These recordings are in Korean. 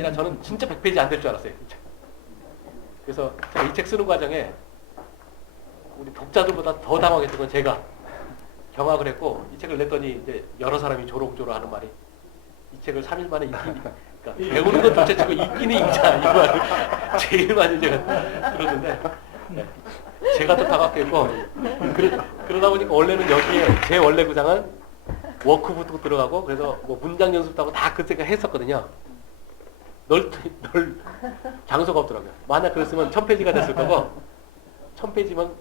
아니라 저는 진짜 100페이지 안 될 줄 알았어요. 진짜. 그래서 제가 이 책 쓰는 과정에 우리 독자들보다 더 당황했던 건 제가 경악을 했고, 이 책을 냈더니 이제 여러 사람이 조롱조롱 하는 말이, 이 책을 3일 만에 읽기니까 배우는 건 둘째치고 읽기는 읽자, 이 말을 제일 많이 제가 들었는데, 네. 제가 또 당황했고, 그러다 보니까 원래는 여기에 제 원래 구상은 워크북도 들어가고, 그래서 뭐 문장 연습도 하고 다 그 생각 했었거든요. 널 장소가 없더라고요. 만약 그랬으면 1000페이지가 됐을 거고, 1000페이지면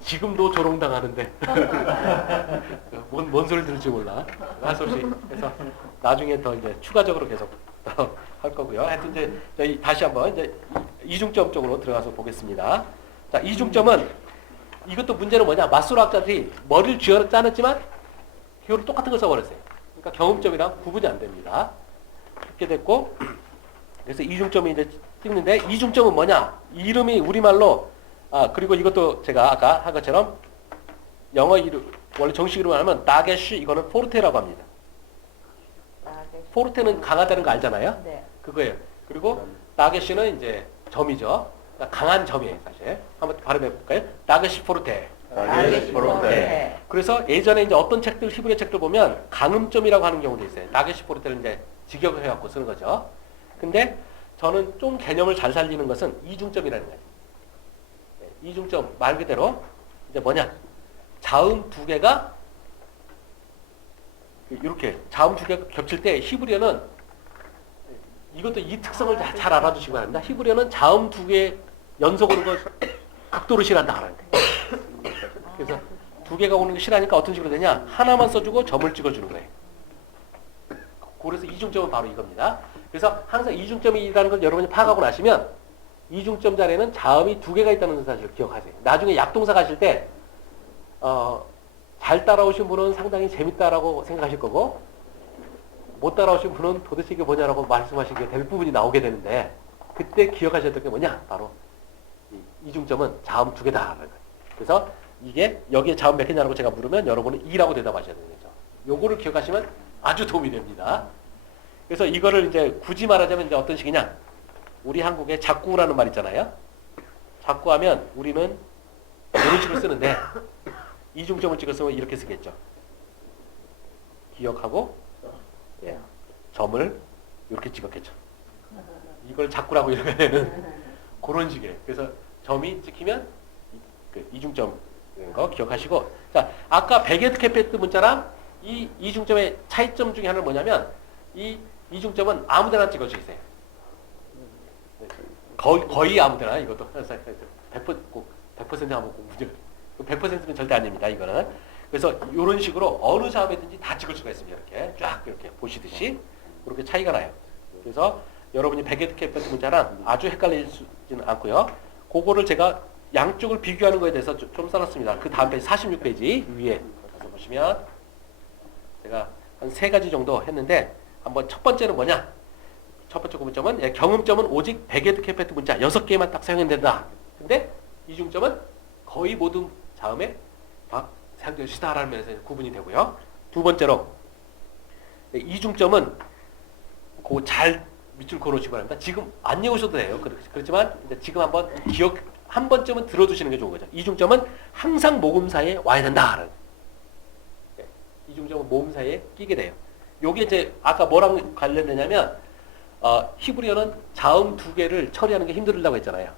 지금도 조롱당하는데 뭔 소리 들을지 몰라. 할 수 없이. 그래서 나중에 더 이제 추가적으로 계속 할 거고요. 하여튼 이제 저희 다시 한번 이제 이중점 쪽으로 들어가서 보겠습니다. 자, 이중점은 이것도 문제는 뭐냐? 마술학자들이 머리를 쥐어 짜냈지만 기호를 똑같은 걸 써버렸어요. 그러니까 경음점이랑 구분이 안 됩니다. 이렇게 됐고, 그래서 이중점이 이제 찍는데, 이중점은 뭐냐? 이름이 우리말로, 그리고 이것도 제가 아까 한 것처럼 영어 이름, 원래 정식 이름을 하면 다게쉬, 이거는 포르테라고 합니다. 포르테는 강하다는 거 알잖아요? 네. 그거예요. 그리고 다게쉬는 이제 점이죠. 그러니까 강한 점이에요, 사실. 한번 발음해 볼까요? 다게쉬 포르테. 다게쉬 포르테. 네. 그래서 예전에 이제 어떤 책들, 히브리 책들 보면 강음점이라고 하는 경우도 있어요. 다게쉬 포르테를 이제 직역을 해갖고 쓰는 거죠. 근데 저는 좀 개념을 잘 살리는 것은 이중점이라는 거예요. 네, 이중점 말 그대로 이제 뭐냐? 자음 두 개가 이렇게 자음 두 개가 겹칠 때 히브리어는 이것도 이 특성을 잘 알아두시기 바랍니다. 히브리어는 자음 두 개 연속 오는 걸 극도로 싫어한다 하는 거예요. 그래서 두 개가 오는 게 싫어하니까 어떤 식으로 되냐? 하나만 써주고 점을 찍어주는 거예요. 그래서 이중점은 바로 이겁니다. 그래서 항상 이중점이라는 걸 여러분이 파악하고 나시면 이중점 자리에는 자음이 두 개가 있다는 사실을 기억하세요. 나중에 약동사 가실 때 잘 따라오신 분은 상당히 재밌다라고 생각하실 거고, 못 따라오신 분은 도대체 이게 뭐냐라고 말씀하시게 될 부분이 나오게 되는데, 그때 기억하셔야 될 게 뭐냐? 바로 이중점은 자음 두 개다라는 거예요. 그래서 이게 여기에 자음 몇 개냐라고 제가 물으면 여러분은 2라고 대답하셔야 되는 거죠. 요거를 기억하시면 아주 도움이 됩니다. 그래서 이거를 이제 굳이 말하자면 이제 어떤 식이냐? 우리 한국에 자꾸라는 말 있잖아요. 자꾸하면 우리는 이런 식으로 쓰는데, 이중점을 찍었으면 이렇게 쓰겠죠. 기억하고, 예, 점을 이렇게 찍었겠죠. 이걸 자꾸라고 이렇게 되는 그런 식이에요. 그래서 점이 찍히면 이중점 거 기억하시고, 자, 아까 베게트 캐페트 문자랑 이 이중점의 차이점 중에 하나는 뭐냐면, 이 이중점은 아무데나 찍을 수 있어요. 거의 아무데나. 이것도 100% 하면 문제. 100%는 절대 아닙니다, 이거는. 그래서 이런 식으로 어느 자음이든지 다 찍을 수가 있습니다. 이렇게 쫙 이렇게 보시듯이 그렇게 차이가 나요. 그래서 여러분이 베게트 캐페트 문자랑 아주 헷갈리지는 않고요. 그거를 제가 양쪽을 비교하는 거에 대해서 좀 써놨습니다. 그 다음 페이지 46페이지 위에 가서 보시면 제가 한 3가지 정도 했는데, 한번 첫 번째는 뭐냐? 첫 번째 구분점은 경음점은 오직 베게트 캐페트 문자 6개만 딱 사용해야 된다. 근데 이중점은 거의 모든 자음에 다 사용될 수 있다라는 면에서 구분이 되고요. 두 번째로 이중점은 그거 잘 밑줄 그어놓으시기 바랍니다. 지금 안 외우셔도 돼요. 그렇지만 이제 지금 한번 한 번쯤은 들어두시는 게 좋은 거죠. 이중점은 항상 모음 사이에 와야 된다. 이중점은 모음 사이에 끼게 돼요. 요게 이제 아까 뭐랑 관련되냐면, 히브리어는 자음 두 개를 처리하는 게 힘들다고 했잖아요.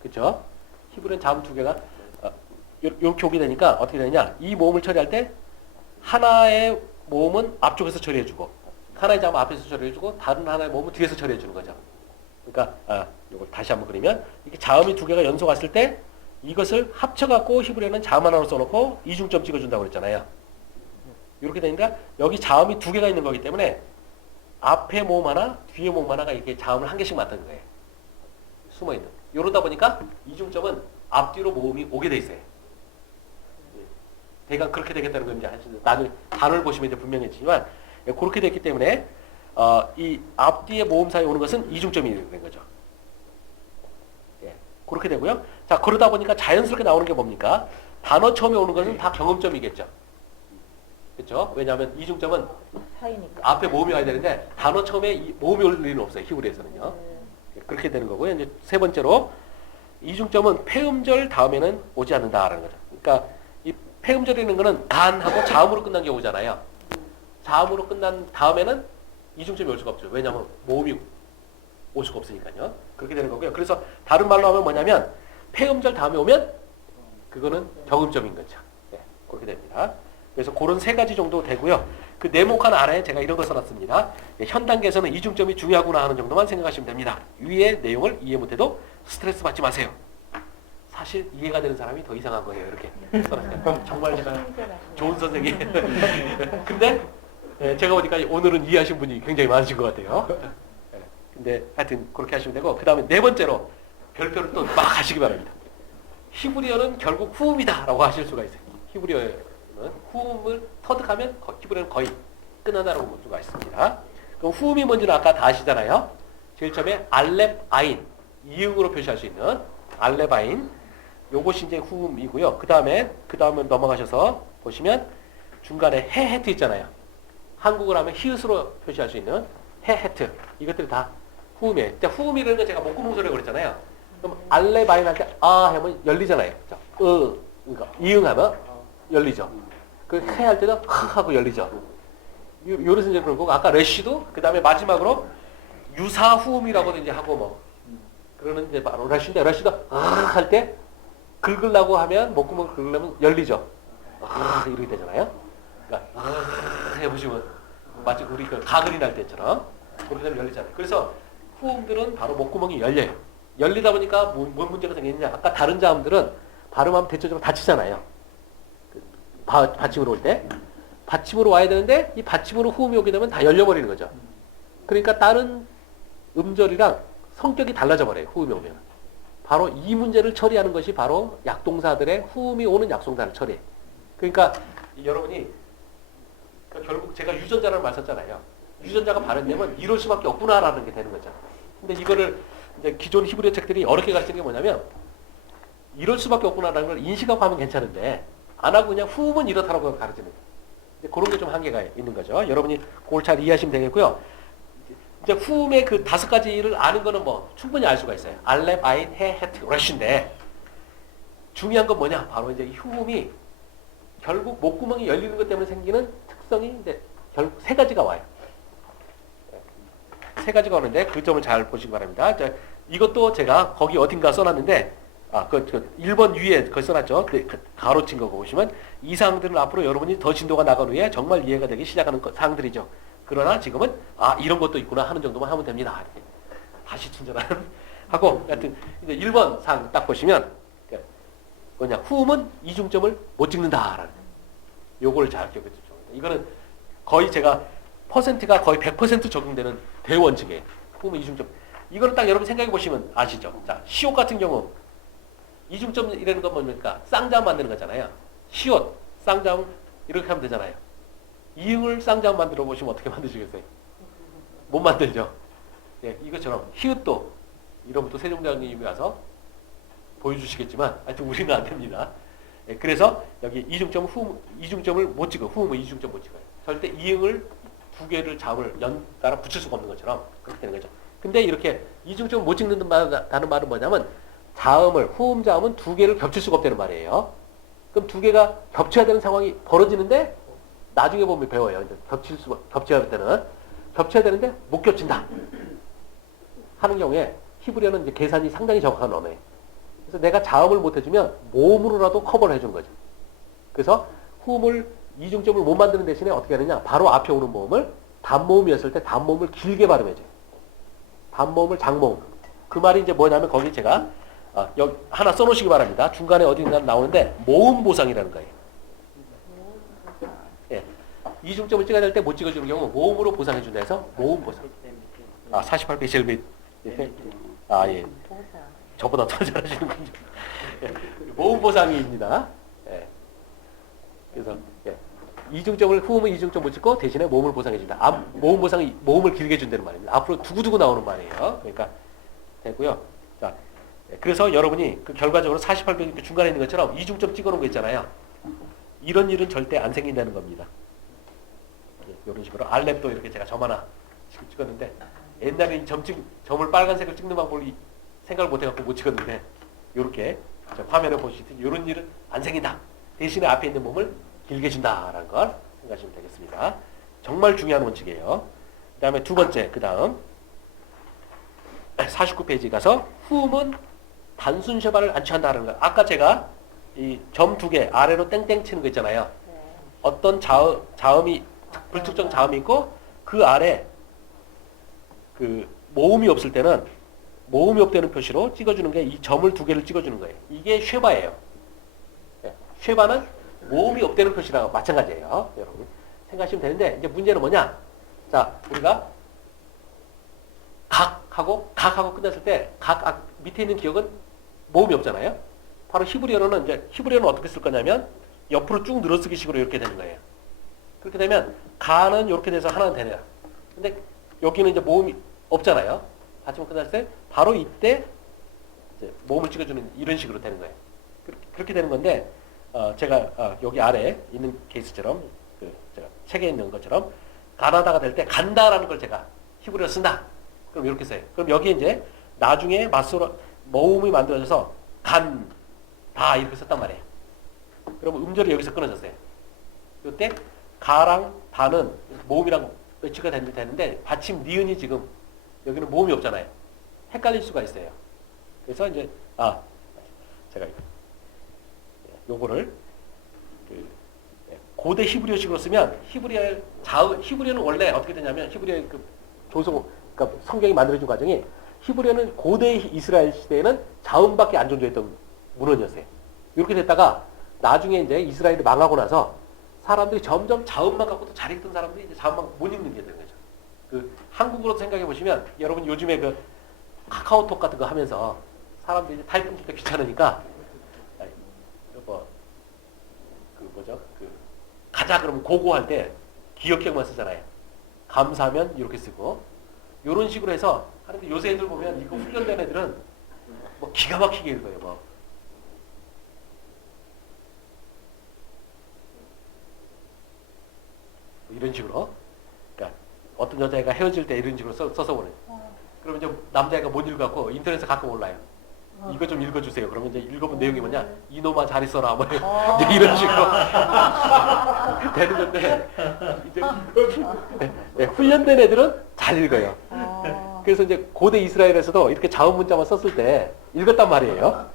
그렇죠? 히브리어는 자음 두 개가 이렇게 오게 되니까 어떻게 되느냐? 이 모음을 처리할 때 하나의 모음은 앞쪽에서 처리해주고, 하나의 자음은 앞에서 처리해주고, 다른 하나의 모음은 뒤에서 처리해주는 거죠. 그러니까 이걸 다시 한번 그리면, 이게 자음이 두 개가 연속 왔을 때 이것을 합쳐갖고 히브리어는 자음 하나로 써놓고 이중점 찍어준다고 그랬잖아요. 이렇게 되니까 여기 자음이 두 개가 있는 거기 때문에 앞에 모음 하나, 뒤에 모음 하나가 이렇게 자음을 한 개씩 맡는 거예요. 숨어있는. 이러다 보니까 이중점은 앞뒤로 모음이 오게 돼 있어요. 대강 그렇게 되겠다는 건 이제 나중에 단어를 보시면 이제 분명해지지만, 그렇게 됐기 때문에 이 앞뒤에 모음 사이에 오는 것은 이중점이 된 거죠. 예, 그렇게 되고요. 자, 그러다 보니까 자연스럽게 나오는 게 뭡니까? 단어 처음에 오는 것은 다 경음점이겠죠. 그렇죠? 왜냐하면 이중점은 사이니까. 앞에 모음이 와야 되는데 단어 처음에 모음이 올 일은 없어요. 히브리어에서는요. 그렇게 되는 거고요. 이제 세 번째로 이중점은 폐음절 다음에는 오지 않는다라는 거죠. 그러니까 이 폐음절이라는 거는 단하고 자음으로 끝난 경우잖아요. 자음으로 끝난 다음에는 이중점이 올 수가 없죠. 왜냐하면 모음이 올 수가 없으니까요. 그렇게 되는 거고요. 그래서 다른 말로 하면 뭐냐면 폐음절 다음에 오면 그거는 경음점인 거죠. 네, 그렇게 됩니다. 그래서 그런 세 가지 정도 되고요. 그 네모칸 아래에 제가 이런 거 써놨습니다. 현 단계에서는 이중점이 중요하구나 하는 정도만 생각하시면 됩니다. 위의 내용을 이해 못해도 스트레스 받지 마세요. 사실 이해가 되는 사람이 더 이상한 거예요. 이렇게 써놨어요. 정말 제가 좋은 선생님. 근데 제가 보니까 오늘은 이해하신 분이 굉장히 많으신 것 같아요. 근데 하여튼 그렇게 하시면 되고, 그 다음에 네 번째로 별표를 또 막 하시기 바랍니다. 히브리어는 결국 후음이다라고 하실 수가 있어요. 히브리어는 후음을 터득하면 히브리어는 거의 끝난다라고 볼 수가 있습니다. 그럼 후음이 뭔지는 아까 다 아시잖아요. 제일 처음에 알렙 아인, 이응으로 표시할 수 있는 알렙 아인, 요것이 이제 후음이고요. 그 다음에 넘어가셔서 보시면 중간에 해 헤트 있잖아요. 한국어로 하면 히읗으로 표시할 수 있는 해 헤트, 이것들이 다 후음이에요. 후음이라는 건 제가 목구멍 소리라고 그랬잖아요. 그럼 알렙 아인 할 때 아 하면 열리잖아요. 그러니까 이응하면 열리죠. 그 해 할 때도 흐 하고 열리죠. 요런 생각을 그런 거고, 아까 레쉬도 그 다음에 마지막으로 유사후음이라고도 이제 하고 뭐 그러는 이제 바로 레쉬인데, 레쉬도 할 때 긁으려고 하면 목구멍을 긁으려면 열리죠. 이렇게 되잖아요. 그러니까 해보시면 마치 우리 그 가글이 날 때처럼 그렇게 되면 열리잖아요. 그래서 후음들은 바로 목구멍이 열려요. 열리다 보니까 뭔 문제가 생기느냐? 아까 다른 자음들은 발음하면 대체적으로 닫히잖아요. 받침으로 올 때. 받침으로 와야 되는데 이 받침으로 후음이 오게 되면 다 열려버리는 거죠. 그러니까 다른 음절이랑 성격이 달라져 버려요. 후음이 오면. 바로 이 문제를 처리하는 것이 바로 약동사들의 후음이 오는 약동사를 처리해. 그러니까 여러분이 결국 제가 유전자라는 말 썼잖아요. 유전자가 발현되면 이럴 수밖에 없구나라는 게 되는 거죠. 근데 이거를 이제 기존 히브리어 책들이 어렵게 가르치는 게 뭐냐면 이럴 수밖에 없구나라는 걸 인식하고 하면 괜찮은데 안 하고 그냥 후음은 이렇다라고 가르치는 거예요. 그런 게 좀 한계가 있는 거죠. 여러분이 그걸 잘 이해하시면 되겠고요. 이제 후음의 그 5가지를 아는 거는 뭐 충분히 알 수가 있어요. 알렙, 아인, 해, 헤트, 레쉬인데 중요한 건 뭐냐? 바로 이제 이 후음이 결국 목구멍이 열리는 것 때문에 생기는 특성이 이제 결국 3가지가 와요. 3가지가 오는데 그 점을 잘 보시기 바랍니다. 이것도 제가 거기 어딘가 써놨는데, 그 1번 위에 그걸 써놨죠. 가로친 거 보시면 이 사항들은 앞으로 여러분이 더 진도가 나간 후에 정말 이해가 되기 시작하는 사항들이죠. 그러나 지금은 이런 것도 있구나 하는 정도만 하면 됩니다. 이렇게 다시 친절한 하고, 하여튼 이제 1번 사항 딱 보시면 뭐냐, 후음은 이중점을 못 찍는다라는 요거를 잘 기억해 주십시오. 이거는 거의 제가 퍼센트가 거의 100% 적용되는 대원칙이에요. 후음은 이중점. 이거는 딱 여러분 생각해 보시면 아시죠? 자, 시옷 같은 경우 이중점이라는 건 뭡니까? 쌍자음 만드는 거잖아요. 시옷, 쌍자음 이렇게 하면 되잖아요. 이응을 쌍자음 만들어 보시면 어떻게 만드시겠어요? 못 만들죠. 예, 이것처럼 히읗도 이런 것도 세종대왕님이 와서 보여주시겠지만 하여튼 우리는 안 됩니다. 예, 그래서 여기 이중점을 못 찍어. 후음은 이중점 못 찍어요. 절대 이응을 2개를 자음을 연달아 붙일 수가 없는 것처럼 그렇게 되는 거죠. 근데 이렇게 이중점을 못 찍는다는 말은 뭐냐면 후음 자음은 2개를 겹칠 수가 없다는 말이에요. 그럼 2개가 겹쳐야 되는 상황이 벌어지는데 나중에 보면 배워요. 이제 겹쳐야 되는데 못 겹친다 하는 경우에 히브리어는 이제 계산이 상당히 정확한 언어예요. 그래서 내가 자음을 못 해주면 모음으로라도 커버를 해준 거죠. 그래서 후음을 이중점을 못 만드는 대신에 어떻게 하느냐, 바로 앞에 오는 모음을 단모음이었을 때 단모음을 길게 발음해줘요. 단모음을 장모음. 그 말이 이제 뭐냐면 거기 제가 여기 하나 써놓으시기 바랍니다. 중간에 어딘가 나오는데 모음 보상이라는 거예요. 예. 이중점을 찍어야 될 때 못 찍어주는 경우 모음으로 보상해준다 해서 모음 보상. 48페이지 제일 밑. 예. 저보다 더 잘하시는군요. 예. 모음 보상입니다. 예. 그래서 후음은 이중점 못 찍고 대신에 모음을 보상해준다. 모음 보상이 모음을 길게 준다는 말입니다. 앞으로 두고두고 나오는 말이에요. 그러니까 되고요. 자, 그래서 여러분이 그 결과적으로 48페이지 중간에 있는 것처럼 이중점 찍어놓은 거 있잖아요. 이런 일은 절대 안 생긴다는 겁니다. 이런 식으로 알렙도 이렇게 제가 점 하나 찍었는데 옛날에 이 점을 빨간색을 찍는 방법을 생각을 못 해갖고 못 찍었는데 이렇게 화면에 보시듯이 이런 일은 안 생긴다. 대신에 앞에 있는 몸을 길게 준다라는 걸 생각하시면 되겠습니다. 정말 중요한 원칙이에요. 그 다음에 두 번째, 그 다음 49페이지 가서 후음은 단순 쉐바를 안 취한다는 거. 아까 제가 이 점 두 개 아래로 땡땡 치는 거 있잖아요. 어떤 자음이 불특정 자음이 있고 그 아래 그 모음이 없을 때는 모음이 없다는 표시로 찍어주는 게 이 점을 두 개를 찍어주는 거예요. 이게 쉐바예요. 쉐바는 모음이 없다는 표시랑 마찬가지예요. 여러분 생각하시면 되는데 이제 문제는 뭐냐? 자, 우리가 각하고 끝났을 때 각 밑에 있는 기억은 모음이 없잖아요. 바로 히브리어는 이제 히브리어는 어떻게 쓸 거냐면 옆으로 쭉 늘어쓰기 식으로 이렇게 되는 거예요. 그렇게 되면 가는 이렇게 돼서 하나는 되네요. 근데 여기는 이제 모음이 없잖아요. 받침 끝났을 때 바로 이때 이제 모음을 찍어주는 이런 식으로 되는 거예요. 그렇게 되는 건데 제가 여기 아래 있는 케이스처럼 제가 책에 있는 것처럼 가나다가 될 때 간다라는 걸 제가 히브리어로 쓴다. 그럼 이렇게 써요. 그럼 여기 이제 나중에 맞소로 모음이 만들어져서 간다 이렇게 썼단 말이에요. 그러면 음절이 여기서 끊어졌어요. 이때 가랑 다는 모음이랑 매치가 되는데 받침 니은이 지금 여기는 모음이 없잖아요. 헷갈릴 수가 있어요. 그래서 이제 제가 요거를 고대 히브리어식으로 쓰면 히브리어는 원래 어떻게 되냐면 히브리어의 그 조성 그러니까 성경이 만들어진 과정이 히브리어는 고대 이스라엘 시대에는 자음밖에 안 존재했던 문헌이었어요. 이렇게 됐다가 나중에 이제 이스라엘이 망하고 나서 사람들이 점점 자음만 갖고도 잘 읽던 사람들이 이제 자음만 못 읽는 게 되는 거죠. 그 한국으로 생각해 보시면 여러분 요즘에 그 카카오톡 같은 거 하면서 사람들이 이제 타이핑 칠 때 귀찮으니까 가자 그러면 고고할 때 기억형만 쓰잖아요. 감사하면 이렇게 쓰고 이런 식으로 해서 하는데 요새 애들 보면 이거 훈련된 애들은 뭐 기가 막히게 읽어요. 뭐. 이런 식으로. 그러니까 어떤 여자애가 헤어질 때 이런 식으로 써서 보내. 그러면 이제 남자애가 못 읽어갖고 인터넷에 가끔 올라요. 이거 좀 읽어주세요. 그러면 이제 읽어본 내용이 뭐냐? 이놈아 잘 있어라. 뭐 이제 이런 식으로 되는 건데 이제 훈련된 애들은 잘 읽어요. 그래서 이제 고대 이스라엘에서도 이렇게 자음 문자만 썼을 때 읽었단 말이에요.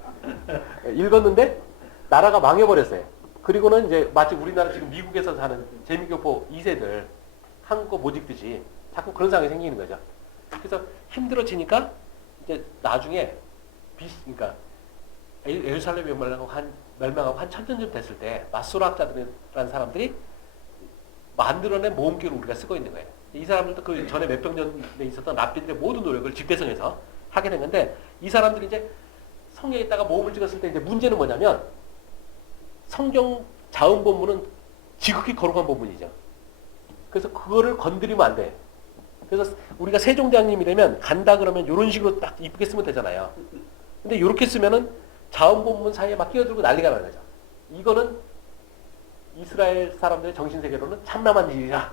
읽었는데 나라가 망해버렸어요. 그리고는 이제 마치 우리나라 지금 미국에서 사는 재미교포 2세들 한국어 못 읽듯이 자꾸 그런 상황이 생기는 거죠. 그래서 힘들어지니까 이제 나중에 그러니까 예루살렘이 멸망하고 한 1000년쯤 됐을 때 마소라학자들이라는 사람들이 만들어낸 모음기를 우리가 쓰고 있는 거예요. 이 사람들도 그 전에 몇백 년에 있었던 랍비들의 모든 노력을 집대성해서 하게 된 건데 이 사람들이 이제 성경에다가 모음을 찍었을 때 이제 문제는 뭐냐면 성경 자음 본문은 지극히 거룩한 본문이죠. 그래서 그거를 건드리면 안 돼. 그래서 우리가 세종대왕님이라면 간다 그러면 이런 식으로 딱 이쁘게 쓰면 되잖아요. 근데 이렇게 쓰면은 자음 본문 사이에 막 끼어들고 난리가 나는 거죠. 이거는 이스라엘 사람들의 정신세계로는 참남한 일이라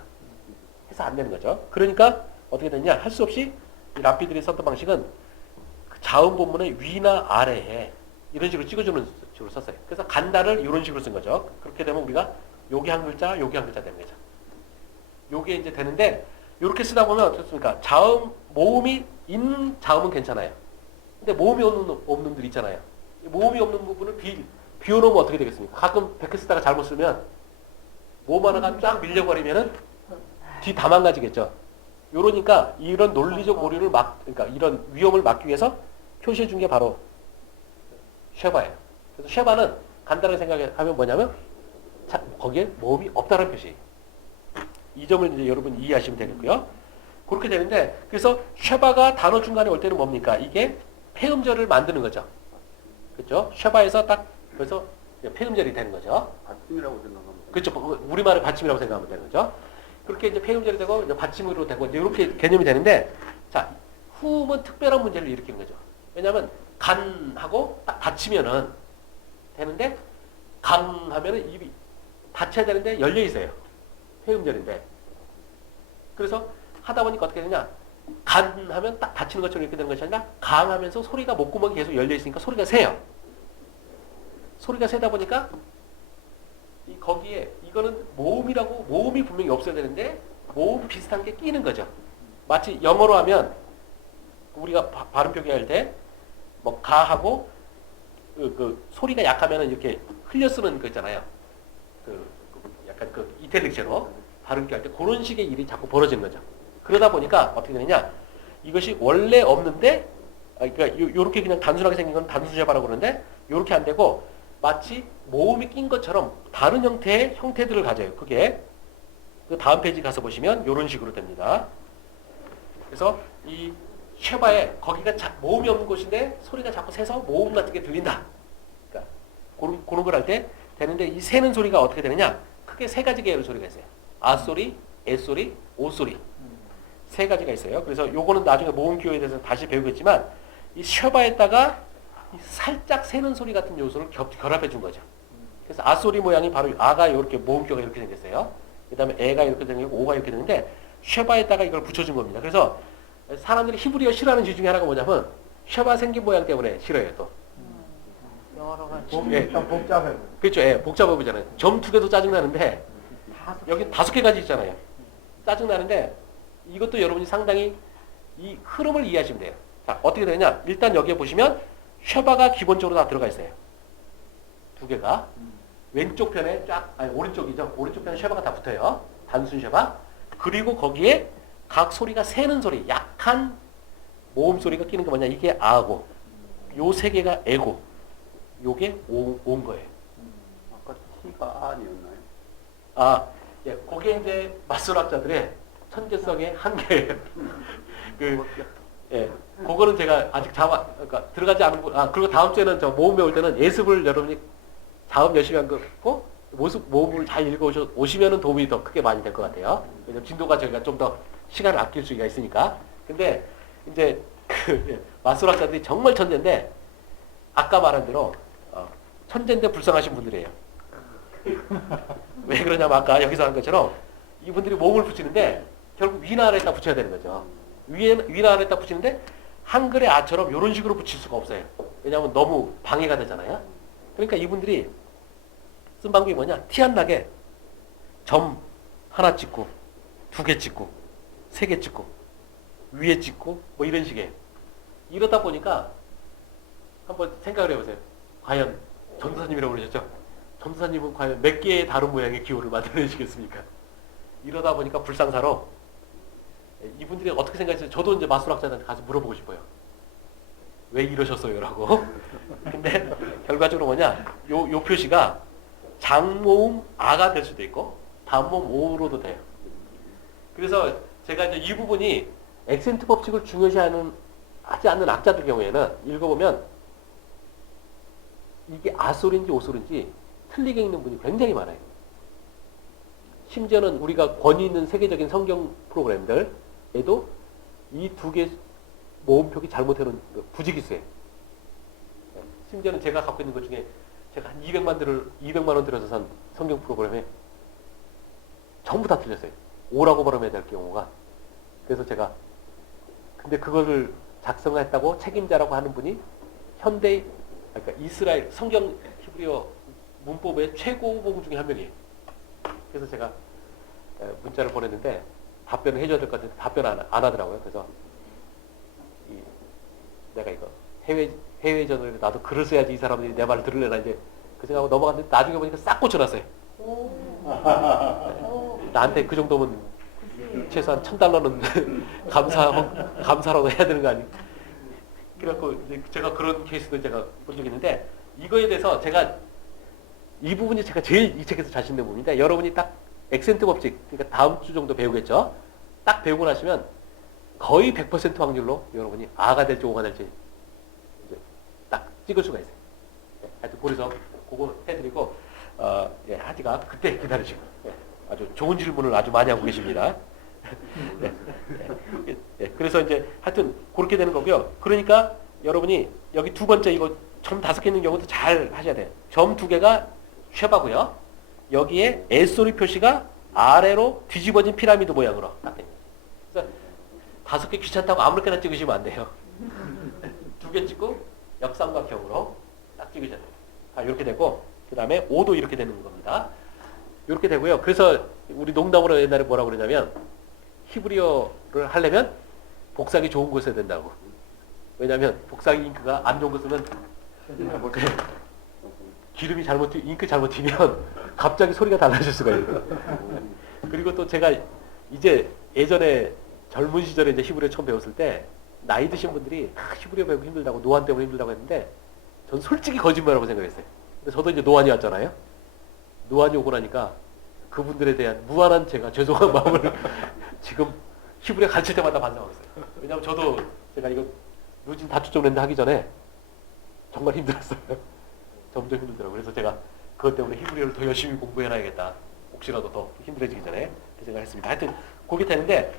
해서 안 되는 거죠. 그러니까 어떻게 됐냐? 할 수 없이 이 랍비들이 썼던 방식은 그 자음 본문의 위나 아래에 이런 식으로 찍어주는 식으로 썼어요. 그래서 간다를 이런 식으로 쓴 거죠. 그렇게 되면 우리가 여기 한 글자, 여기 한 글자 되는 거죠. 요게 이제 되는데 이렇게 쓰다 보면 어떻습니까? 자음, 모음이 있는 자음은 괜찮아요. 근데 모음이 없는 놈들 있잖아요. 모음이 없는 부분을 비워놓으면 어떻게 되겠습니까? 가끔 백회 쓰다가 잘못 쓰면 모음 하나가 쫙 밀려버리면은 뒤 다 망가지겠죠. 요러니까 이런 논리적 오류를 그러니까 이런 위험을 막기 위해서 표시해 준 게 바로 쉐바예요. 그래서 쉐바는 간단하게 생각하면 뭐냐면 거기에 모음이 없다는 표시. 이 점을 이제 여러분 이해하시면 되겠고요. 그렇게 되는데 그래서 쉐바가 단어 중간에 올 때는 뭡니까? 이게 폐음절을 만드는 거죠. 그렇죠? 쉐바에서 딱 그래서 폐음절이 되는 거죠. 받침이라고 생각하면 그렇죠. 우리말의 받침이라고 생각하면 되는 거죠. 그렇게 이제 폐음절이 되고 이제 받침으로 되고 이제 이렇게 개념이 되는데 자 후음은 특별한 문제를 일으키는 거죠. 왜냐하면 간하고 딱 받치면은 되는데 강하면은 입이 닫혀야 되는데 열려 있어요. 폐음절인데 그래서 하다 보니까 어떻게 되냐? 간 하면 딱 닫히는 것처럼 이렇게 되는 것이 아니라 강 하면서 소리가 목구멍이 계속 열려 있으니까 소리가 새요. 소리가 새다 보니까 거기에 이거는 모음이라고 모음이 분명히 없어야 되는데 모음 비슷한 게 끼는 거죠. 마치 영어로 하면 우리가 발음 표기할 때 뭐 가하고 그 소리가 약하면은 이렇게 흘려 쓰는 거 있잖아요. 약간 이탈릭체로 발음 표기할 때 그런 식의 일이 자꾸 벌어지는 거죠. 그러다 보니까 어떻게 되느냐? 이것이 원래 없는데 그러니까 요렇게 그냥 단순하게 생긴 건 단순제바라고 그러는데 요렇게 안 되고 마치 모음이 낀 것처럼 다른 형태의 형태들을 가져요. 그게 그 다음 페이지 가서 보시면 이런 식으로 됩니다. 그래서 이 쉐바에 거기가 모음이 없는 곳인데 소리가 자꾸 새서 모음 같은 게 들린다. 그러니까 그런 걸 할 때 되는데 이 새는 소리가 어떻게 되느냐? 크게 세 가지 계열의 소리가 있어요. 아 소리, 에 소리, 오 소리. 세 가지가 있어요. 그래서 요거는 나중에 모음 기호에 대해서 다시 배우겠지만 이 쉐바에다가 살짝 새는 소리 같은 요소를 결합해 준 거죠. 그래서 아 소리 모양이 바로 아가 이렇게 모음 기호가 이렇게 생겼어요. 그다음에 에가 이렇게 생기고 오가 이렇게 되는데 쉐바에다가 이걸 붙여준 겁니다. 그래서 사람들이 히브리어 싫어하는 이유 중에 하나가 뭐냐면 쉐바 생긴 모양 때문에 싫어해요. 또 여러 가지. 일단 복잡해. 그렇죠. 예, 복잡해 보이잖아요. 점 2개도 짜증나는데 여기 5개까지 있잖아요. 짜증나는데 이것도 여러분이 상당히 이 흐름을 이해하시면 돼요. 자, 어떻게 되느냐? 일단 여기에 보시면 쉐바가 기본적으로 다 들어가 있어요. 2개가. 왼쪽 편에 오른쪽이죠. 오른쪽 편에 쉐바가 다 붙어요. 단순 쉐바. 그리고 거기에 각 소리가 새는 소리, 약한 모음 소리가 끼는 게 뭐냐? 이게 아고, 요 3개가 에고, 요게 오인 거예요. 아까 T가 R이었나요? 아, 예, 그게 이제 마술학자들의 천재성의 한계예요. 예, 그거는 제가 아직 그러니까 들어가지 않은 그리고 다음 주에는 저 모음 배울 때는 예습을 여러분이 자음 열심히 한 거고 모음을 잘 읽어오시면은 도움이 더 크게 많이 될 것 같아요. 왜냐면 진도가 저희가 좀 더 시간을 아낄 수가 있으니까. 근데 이제 마술학자들이 정말 천재인데 아까 말한 대로 천재인데 불쌍하신 분들이에요. 왜 그러냐면 아까 여기서 한 것처럼 이분들이 모음을 붙이는데 결국 위나 아래에다 붙여야 되는 거죠. 위나 아래에다 붙이는데 한글의 아처럼 이런 식으로 붙일 수가 없어요. 왜냐하면 너무 방해가 되잖아요. 그러니까 이분들이 쓴 방법이 뭐냐? 티 안 나게 점 하나 찍고 2개 찍고 3개 찍고 위에 찍고 뭐 이런 식이에요. 이러다 보니까 한번 생각을 해보세요. 과연 전도사님이라고 그러셨죠? 전도사님은 과연 몇 개의 다른 모양의 기호를 만들어내시겠습니까? 이러다 보니까 불상사로 이분들이 어떻게 생각했어요? 저도 이제 마술학자한테 가서 물어보고 싶어요. 왜 이러셨어요? 라고. 근데 결과적으로 뭐냐? 요 표시가 장모음 아가 될 수도 있고 단모음 오로도 돼요. 그래서 제가 이제 이 부분이 액센트 법칙을 하지 않는 악자들 경우에는 읽어보면 이게 아소리인지 오소리인지 틀리게 읽는 분이 굉장히 많아요. 심지어는 우리가 권위 있는 세계적인 성경 프로그램들에도 이 2개 모음 표기 잘못해놓은 부직이 있어요. 심지어는 제가 갖고 있는 것 중에 제가 한 200만 원 들여서 산 성경 프로그램에 전부 다 틀렸어요. 오라고 발음해야 될 경우가. 그래서 제가 근데 그거를 작성했다고 책임자라고 하는 분이 그러니까 이스라엘 성경 히브리어 문법의 최고봉 중에 한 명이에요. 그래서 제가 문자를 보냈는데 답변을 해줘야 될 것 같은데 답변 안 하더라고요. 그래서 내가 이거 해외전을 나도 글을 써야지 이 사람들이 내 말을 들으려나 이제 그 생각하고 넘어갔는데 나중에 보니까 싹 꽂혀놨어요. 나한테 그 정도면 최소한 $1,000는 감사라도 해야 되는 거 아니에요? 그래갖고 제가 그런 케이스도 제가 본 적이 있는데 이거에 대해서 제가 이 부분이 제가 제일 이 책에서 자신 있는 부분인데 여러분이 딱 액센트 법칙 그러니까 다음 주 정도 배우겠죠? 딱 배우고 나시면 거의 100% 확률로 여러분이 아가 될지 오가 될지 이제 딱 찍을 수가 있어요. 하여튼 그래서 그거 해드리고 하지가 그때 기다리시고 아주 좋은 질문을 아주 많이 하고 계십니다. 그래서 이제 하여튼 그렇게 되는 거고요. 그러니까 여러분이 여기 두 번째 이거 점 5개 있는 경우도 잘 하셔야 돼요. 점 2개가 쉐바고요. 여기에 에소리 표시가 아래로 뒤집어진 피라미드 모양으로 딱 됩니다. 5개 귀찮다고 아무렇게나 찍으시면 안 돼요. 2개 찍고 역삼각형으로 딱 찍으셔야 돼요. 이렇게 되고 그 다음에 5도 이렇게 되는 겁니다. 이렇게 되고요. 그래서 우리 농담으로 옛날에 뭐라고 그러냐면 히브리어를 하려면 복사기 좋은 거 써야 된다고. 왜냐하면 복사기 잉크가 안 좋은 거 쓰면 기름이 잉크 잘못 튀면 갑자기 소리가 달라질 수가 있어요. 그리고 또 제가 이제 예전에 젊은 시절에 이제 히브리어 처음 배웠을 때 나이 드신 분들이 히브리어 배우기 힘들다고 노안 때문에 힘들다고 했는데 전 솔직히 거짓말이라고 생각했어요. 근데 저도 이제 노안이 왔잖아요. 노안이 오고 나니까 그분들에 대한 무한한 제가 죄송한 마음을 지금 히브리어 가르칠 때마다 반성하고 있어요. 왜냐하면 저도 제가 이거 누진 다초점 랜드 하기 전에 정말 힘들었어요. 점점 힘들더라고요. 그래서 제가 그것 때문에 히브리어를 더 열심히 공부해놔야겠다. 혹시라도 더 힘들어지기 전에 그 생각을 했습니다. 하여튼 그게 되는데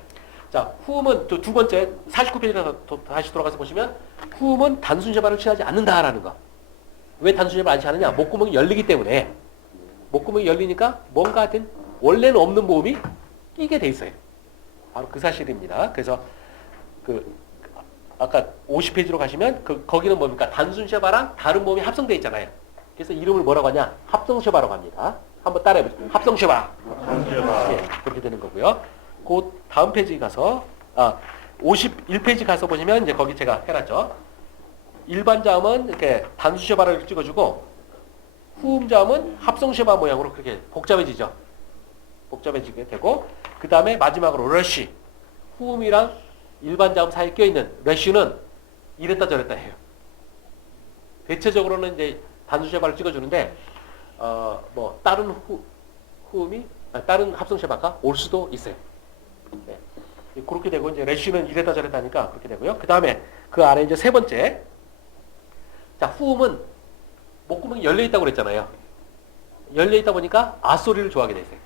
자 후음은 또 두 번째 49페이지라서 다시 돌아가서 보시면 후음은 단순 쉐바를 취하지 않는다라는 거. 왜 단순 쉐바를 안 취하느냐? 목구멍이 열리기 때문에 목구멍이 열리니까 뭔가 하여튼 원래는 없는 모음이 끼게 돼 있어요. 바로 그 사실입니다. 그래서 그 아까 50페이지로 가시면 거기는 뭡니까? 단순 쉐바랑 다른 모음이 합성되어 있잖아요. 그래서 이름을 뭐라고 하냐? 합성 쉐바라고 합니다. 한번 따라해 보시죠. 합성 쉐바. 예, 그렇게 되는 거고요. 그 다음 페이지 가서 51페이지 가서 보시면 이제 거기 제가 해놨죠. 일반 자음은 이렇게 단순 쉐바를 찍어주고 후음 자음은 합성 쉐바 모양으로 그렇게 복잡해지죠. 복잡해지게 되고 그 다음에 마지막으로 러쉬. 후음이랑 일반 자음 사이에 껴있는 러쉬는 이랬다 저랬다 해요. 대체적으로는 이제 단순 쉐바를 찍어주는데 뭐 다른 후음이 다른 합성 쉐바가 올 수도 있어요. 네. 그렇게 되고 이제 러쉬는 이랬다 저랬다 하니까 그렇게 되고요. 그 다음에 그 아래 이제 세 번째 자 후음은 목구멍이 열려 있다고 그랬잖아요. 열려 있다 보니까 아 소리를 좋아하게 돼 있어요.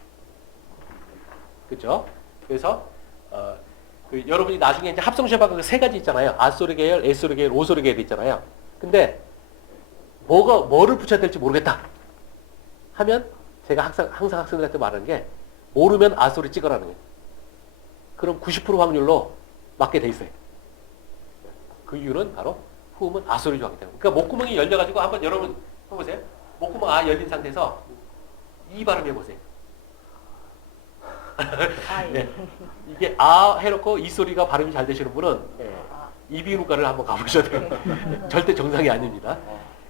그렇죠? 그래서 여러분이 나중에 이제 합성 쉐바가 그 세 가지 있잖아요. 아 소리 계열, 에 소리 계열, 오 소리 계열이 있잖아요. 근데 뭐를 붙여야 될지 모르겠다 하면 제가 항상 학생들한테 말하는 게 모르면 아 소리 찍으라는 거예요. 그럼 90% 확률로 맞게 돼 있어요. 그 이유는 바로 후음은 아 소리 좋아하기 때문에. 그러니까 목구멍이 열려가지고 한번 여러분 해보세요. 목구멍 아 열린 상태에서 이 발음 해보세요. 네. 이게 아 해놓고 이 소리가 발음이 잘 되시는 분은 이비인후과를 한번 가보셔야 돼요. 절대 정상이 아닙니다.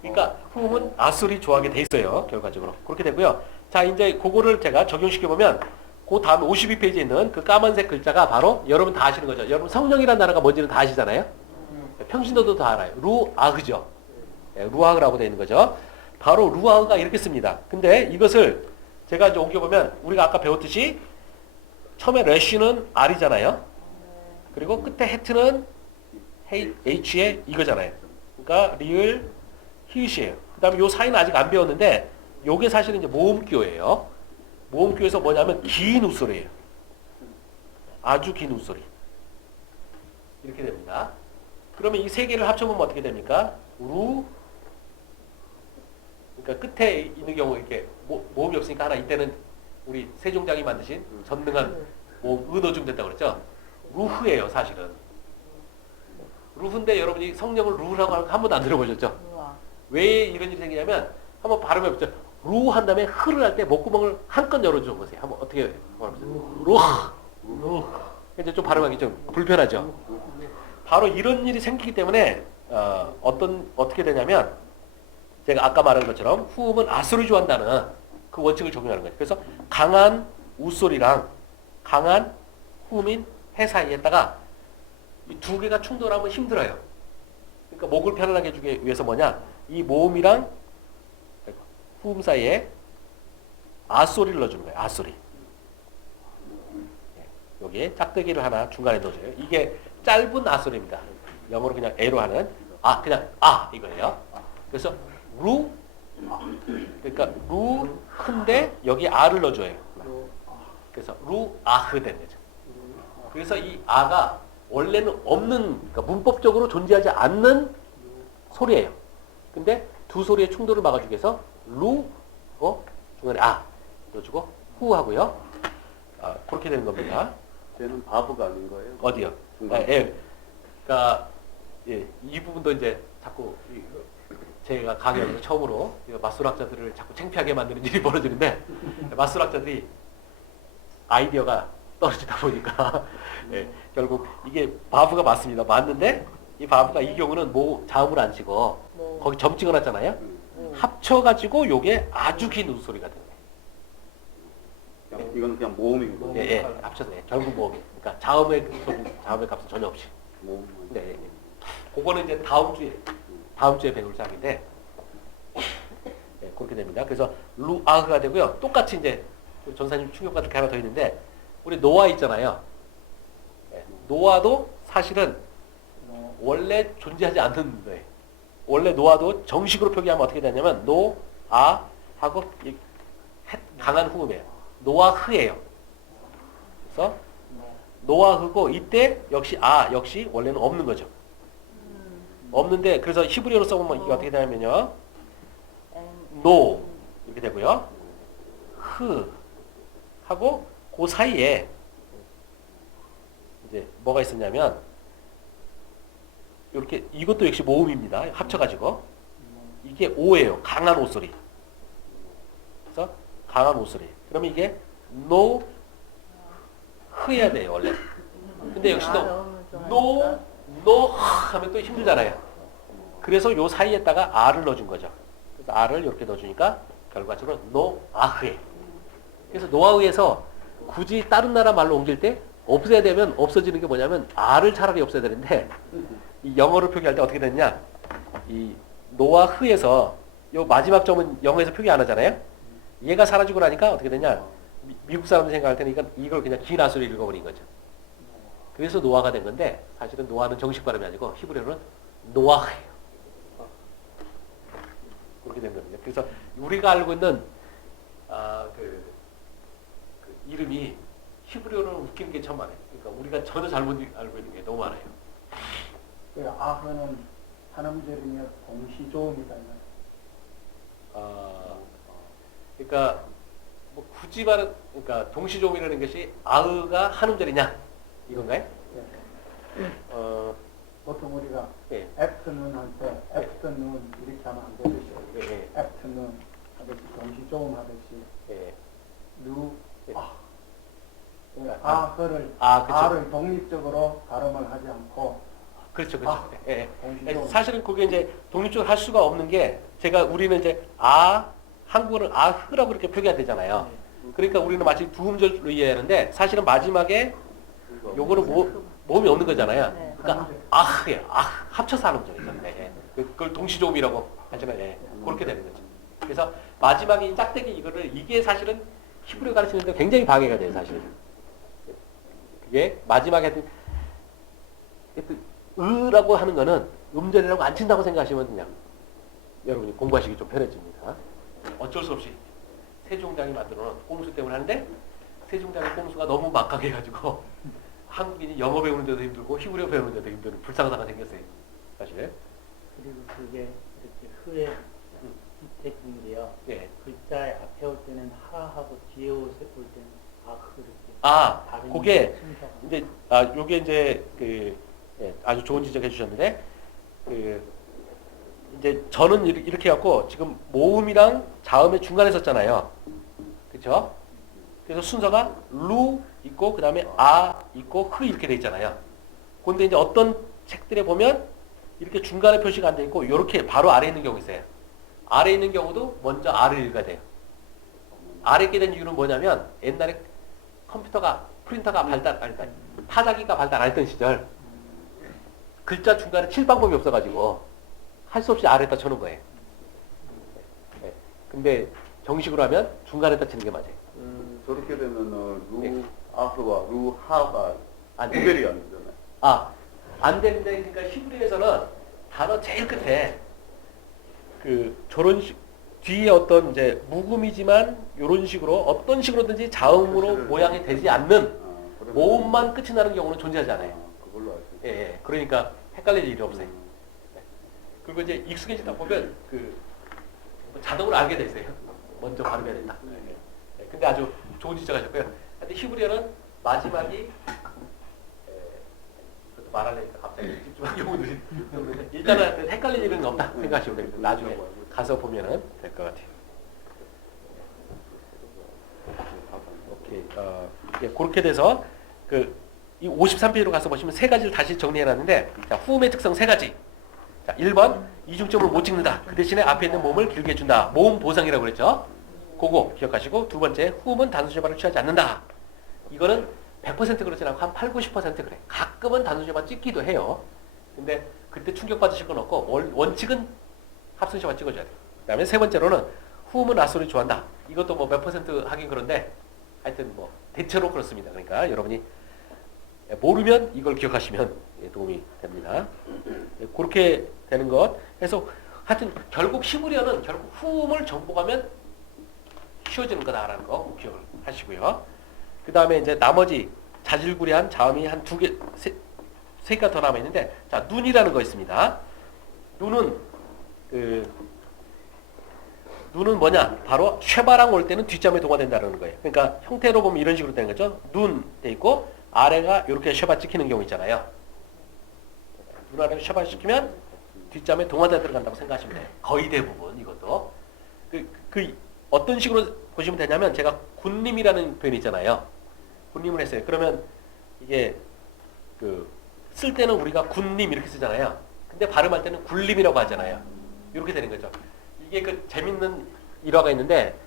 그러니까 후음은 아 소리 좋아하게 돼 있어요. 결과적으로. 그렇게 되고요. 자 이제 그거를 제가 적용시켜보면 그 다음 52페이지에 있는 그 까만색 글자가 바로 여러분 다 아시는 거죠. 여러분 성령이라는 단어가 뭔지는 다 아시잖아요. 평신도도 다 알아요. 루아흐죠. 루아흐라고 되어 있는 거죠. 바로 루아흐가 이렇게 씁니다. 근데 이것을 제가 이제 옮겨보면 우리가 아까 배웠듯이 처음에 러쉬는 R이잖아요. 그리고 끝에 헤트는 H에 이거잖아요. 그러니까 리을, 히읗이에요. 그 다음에 요 사이는 아직 안 배웠는데 요게 사실은 이제 모음교예요. 모음교에서 뭐냐면 긴 웃소리예요. 아주 긴 웃소리. 이렇게 됩니다. 그러면 이 세 개를 합쳐보면 어떻게 됩니까? 루. 그러니까 끝에 있는 경우 이렇게 모음이 없으니까 하나 이때는 우리 세종장이 만드신 전능한 모음 은어중 된다고 그랬죠? 루흐예요, 사실은. 루흐인데 여러분이 성령을 루라고 하는 거 한 번도 안 들어보셨죠? 왜 이런 일이 생기냐면 한번 발음해보죠. 루 한 다음에 흐를 할 때 목구멍을 한껏 열어줘 보세요. 한번 어떻게 발음하세요? 루흐. 이제 좀 발음하기 좀 불편하죠? 바로 이런 일이 생기기 때문에 어떻게 되냐면 제가 아까 말한 것처럼 후음은 아소리 좋아한다는 그 원칙을 적용하는 거예요. 그래서 강한 우소리랑 강한 후음인 해 사이에다가 이 두 개가 충돌하면 힘들어요. 그러니까 목을 편안하게 해주기 위해서 뭐냐? 이 모음이랑 후음 아소리를 넣어주는 거예요. 아소리. 여기에 짝대기를 하나 중간에 넣어줘요. 이게 짧은 아소리입니다. 영어로 그냥 A로 하는 그냥 이거예요. 그래서 루 그러니까 루 큰데 여기 R을 넣어줘요. 그래서 루 아흐 되는 거죠. 그래서 이 아가 원래는 없는 그러니까 문법적으로 존재하지 않는 소리예요. 근데 두 소리의 충돌을 막아주기 위해서 루 중간에 넣어주고 후 하고요. 그렇게 되는 겁니다. 쟤는 바보가 아닌 거예요? 어디요? 예. 그러니까 예, 이 부분도 이제 자꾸 제가 강의하면서 처음으로 마술학자들을 자꾸 창피하게 만드는 일이 벌어지는데 마술학자들이 아이디어가 떨어지다 보니까 예, 결국 이게 바브가 맞습니다. 맞는데 이 바브가 이 경우는 뭐 자음을 안 치고 뭐. 거기 점 찍어놨잖아요. 음. 합쳐가지고 요게 아주 긴 웃소리가 되는 거예요. 이거는 그냥 모음이고. 예, 예, 합쳐서 예, 결국 모음이. 그러니까 자음의 값은 전혀 없이. 모음. 네, 네. 그거는 이제 다음 주에 배울 사항인데 네, 그렇게 됩니다. 그래서 루아흐가 되고요. 똑같이 이제 전사님 충격받을 게 하나 더 있는데 우리 노아 있잖아요. 네, 노아도 사실은 원래 존재하지 않는 거예요. 원래 노아도 정식으로 표기하면 어떻게 되냐면 노아 하고 강한 후음이에요. 노아흐예요. 그래서 노아흐고 이때 역시 역시 원래는 없는 거죠. 없는데 그래서 히브리어로 써보면 이게 어떻게 되냐면요. 노 이렇게 되고요. 흐 하고 그 사이에 이제 뭐가 있었냐면 이렇게 이것도 역시 모음입니다. 합쳐가지고 이게 오예요. 강한 오소리. 그래서 강한 오소리. 그러면 이게 노 흐야 돼요 원래. 근데 역시도 노 하면 또 힘들잖아요. 그래서 요 사이에다가 R을 넣어준 거죠. 그래서 R을 이렇게 넣어주니까 결과적으로 노아흐에. 그래서 노아흐에서 굳이 다른 나라 말로 옮길 때 없애야 되면 없어지는 게 뭐냐면 R을 차라리 없애야 되는데 이 영어로 표기할 때 어떻게 됐냐? 이 노아흐에서 요 마지막 점은 영어에서 표기 안 하잖아요. 얘가 사라지고 나니까 어떻게 되냐? 미국 사람들 생각할 때는 이걸 그냥 긴 아수로 읽어버린 거죠. 그래서 노아가 된 건데 사실은 노아는 정식 발음이 아니고 히브리어로는 노아흐예요. 그렇게 된 겁니다. 그래서 우리가 알고 있는 그 이름이 히브리어로는 웃기는 게 참 많아요. 그러니까 우리가 전혀 잘못 알고 있는 게 너무 많아요. 그 아흐는 한음절이며 동시조음이다. 그러니까 뭐 굳이 말은 그러니까 동시조음이라는 것이 아흐가 한음절이냐 이건가요? 예. 보통 우리가 예. 애프터눈 할 때 애프터눈 이렇게 하면 안 되듯이 예. 애프터눈 하듯이 동시조음 하듯이 예. 루 예. 아흐를 그렇죠. 아를 독립적으로 발음을 하지 않고 그렇죠, 그렇죠. 예. 동시조음. 사실은 그게 이제 독립적으로 할 수가 없는 게 우리는 이제 한국어는 아흐라고 이렇게 표기가 되잖아요. 그러니까 우리는 마치 두 음절로 이해하는데 사실은 마지막에 요거는 모음이 없는 거잖아요. 네. 그러니까 아흐예요. 합쳐서 하는 음절이죠. 예. 그걸 동시조음이라고 하잖아요. 예. 그렇게 되는 거죠. 그래서 마지막에 이 짝대기 이게 사실은 히브리어 가르치는데 굉장히 방해가 돼요, 사실. 그게 마지막에 으라고 하는 거는 음절이라고 안 친다고 생각하시면 그냥 여러분이 공부하시기 좀 편해집니다. 어쩔 수 없이 세종장이 만들어놓은 꼼수 때문에 하는데 세종장의 꼼수가 너무 막강해가지고 한국인이 영어 배우는데도 힘들고 히브리어 배우는데도 힘든 불상사가 생겼어요. 사실. 그리고 그게 이렇게 흐에 밑에인데요. 예. 글자의 앞에 올 때는 하하고 뒤에 올 때는 이렇게. 그게 이제 요게 이제 아주 좋은 지적해 주셨는데 이제 저는 이렇게 해갖고 지금 모음이랑 자음의 중간에 썼잖아요. 그렇죠? 그래서 순서가 루 있고 그 다음에 있고 흐 이렇게 돼 있잖아요. 근데 이제 어떤 책들에 보면 이렇게 중간에 표시가 안 돼 있고 이렇게 바로 아래에 있는 경우 있어요. 아래에 있는 경우도 먼저 R을 읽어야 돼요. R에 있게 된 이유는 뭐냐면 옛날에 프린터가 타자기가 발달 안 했던 시절 글자 중간에 칠 방법이 없어가지고 할 수 없이 R에다 쳐놓은 거예요. 네. 근데 정식으로 하면 중간에다 치는 게 맞아요. 저렇게 되면 루아흐와 루하가 안 구별이 안 되잖아요. 안 되는데 그러니까 히브리어에서는 단어 제일 끝에 저런 뒤에 어떤 이제 묵음이지만 이런 식으로 어떤 식으로든지 자음으로 모양이 되지 않는 모음만 끝이 나는 경우는 존재하지 않아요. 그걸로 알수 있어요. 예. 그러니까 헷갈릴 일이 없어요. 네. 그리고 이제 익숙해지다 보면 자동으로 알게 돼 있어요. 먼저 발음해야 된다. 네. 근데 아주 좋은 지적하셨고요. 근데 히브리어는 마지막이 말하려니까 갑자기 집중하기 어려운데 일단은 헷갈릴 일은 없다 생각하시면 됩니다. 나중에 가서 보면은 될 것 같아요. 오케이. 예, 그렇게 돼서 이 53페이지로 가서 보시면 세 가지를 다시 정리해놨는데, 자, 후음의 특성 세 가지. 자, 1번 이중점을 못 찍는다. 그 대신에 앞에 있는 모음을 길게 해준다. 모음 보상이라고 그랬죠. 그거 기억하시고, 두 번째 후음은 단수제발을 취하지 않는다. 이거는 100% 그렇진 않고 한 8, 90% 그래. 가끔은 단수제발 찍기도 해요. 근데 그때 충격받으실 건 없고 원칙은 합성제발 찍어줘야 돼요. 그 다음에 세 번째로는 후음은 라소리 좋아한다. 이것도 뭐 몇 퍼센트 하긴 그런데 하여튼 뭐 대체로 그렇습니다. 그러니까 여러분이 모르면 이걸 기억하시면 도움이 됩니다. 그렇게 되는 것. 그래서 하여튼 결국 히브리어는 결국 후음을 정복하면 쉬워지는 거다라는 거 꼭 기억을 하시고요. 그 다음에 이제 나머지 자질구레한 자음이 한 두 개, 세 개가 더 남아 있는데, 자, 눈이라는 거 있습니다. 눈은 눈은 뭐냐? 바로 쉐바랑 올 때는 뒷자음에 동화된다는 거예요. 그러니까 형태로 보면 이런 식으로 되는 거죠. 눈 돼 있고 아래가 이렇게 쉐바 찍히는 경우 있잖아요. 눈 아래가 쉐바 찍히면 뒷자음에 동화돼 들어간다고 생각하시면 돼요. 거의 대부분 이것도. 어떤 식으로 보시면 되냐면, 제가 군림이라는 표현이 있잖아요. 군림을 했어요. 그러면 이게 쓸 때는 우리가 군림 이렇게 쓰잖아요. 근데 발음할 때는 굴림이라고 하잖아요. 이렇게 되는 거죠. 이게 재밌는 일화가 있는데,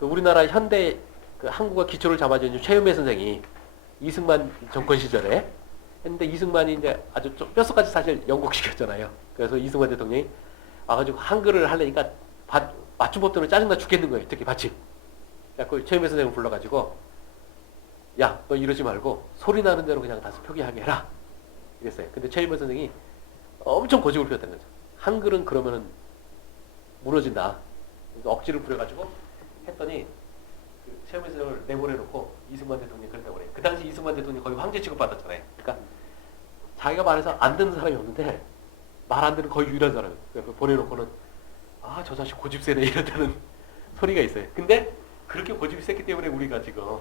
우리나라 현대 한국어 기초를 잡아준 최윤배 선생이 이승만 정권 시절에 했는데, 이승만이 이제 아주 좀 뼛속까지 사실 영국시켰잖아요. 그래서 이승만 대통령이 와가지고 한글을 하려니까 맞춤법 때문에 짜증나 죽겠는 거예요. 특히 받침. 그 최윤배 선생을 불러가지고, 야, 너 이러지 말고 소리 나는 대로 그냥 다시 표기하게 해라. 이랬어요. 근데 최윤배 선생이 엄청 고집을 피웠다는 거죠. 한글은 그러면은 무너진다. 그래서 억지를 부려가지고 했더니 최윤배 선생을 내보내놓고 이승만 대통령이 그랬다고 그래요. 그 당시 이승만 대통령이 거의 황제 취급받았잖아요. 그러니까 자기가 말해서 안 듣는 사람이 없는데 말 안 듣는 거의 유일한 사람이에요. 그래서 보내놓고는 저 자식 고집 세네 이랬다는 소리가 있어요. 근데 그렇게 고집이 셌기 때문에 우리가 지금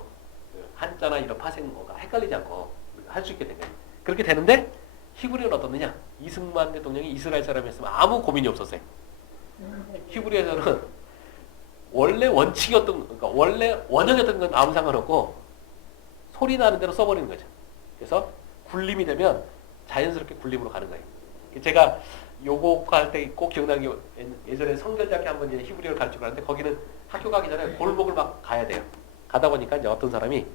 한자나 이런 파생어가 헷갈리지 않고 할 수 있게 된 거예요. 그렇게 되는데 히브리어는 어떻느냐? 이승만 대통령이 이스라엘 사람이었으면 아무 고민이 없었어요. 히브리어에서는 원래 원칙이었던, 그러니까 원래 원형이었던 건 아무 상관없고 소리 나는 대로 써버리는 거죠. 그래서 굴림이 되면 자연스럽게 굴림으로 가는 거예요. 제가 요거 할 때 꼭 기억나는 게, 예전에 성결대학교 한번 이제 히브리어를 가르치고 하는데, 거기는 학교 가기 전에 골목을 막 가야 돼요. 가다 보니까 이제 어떤 사람이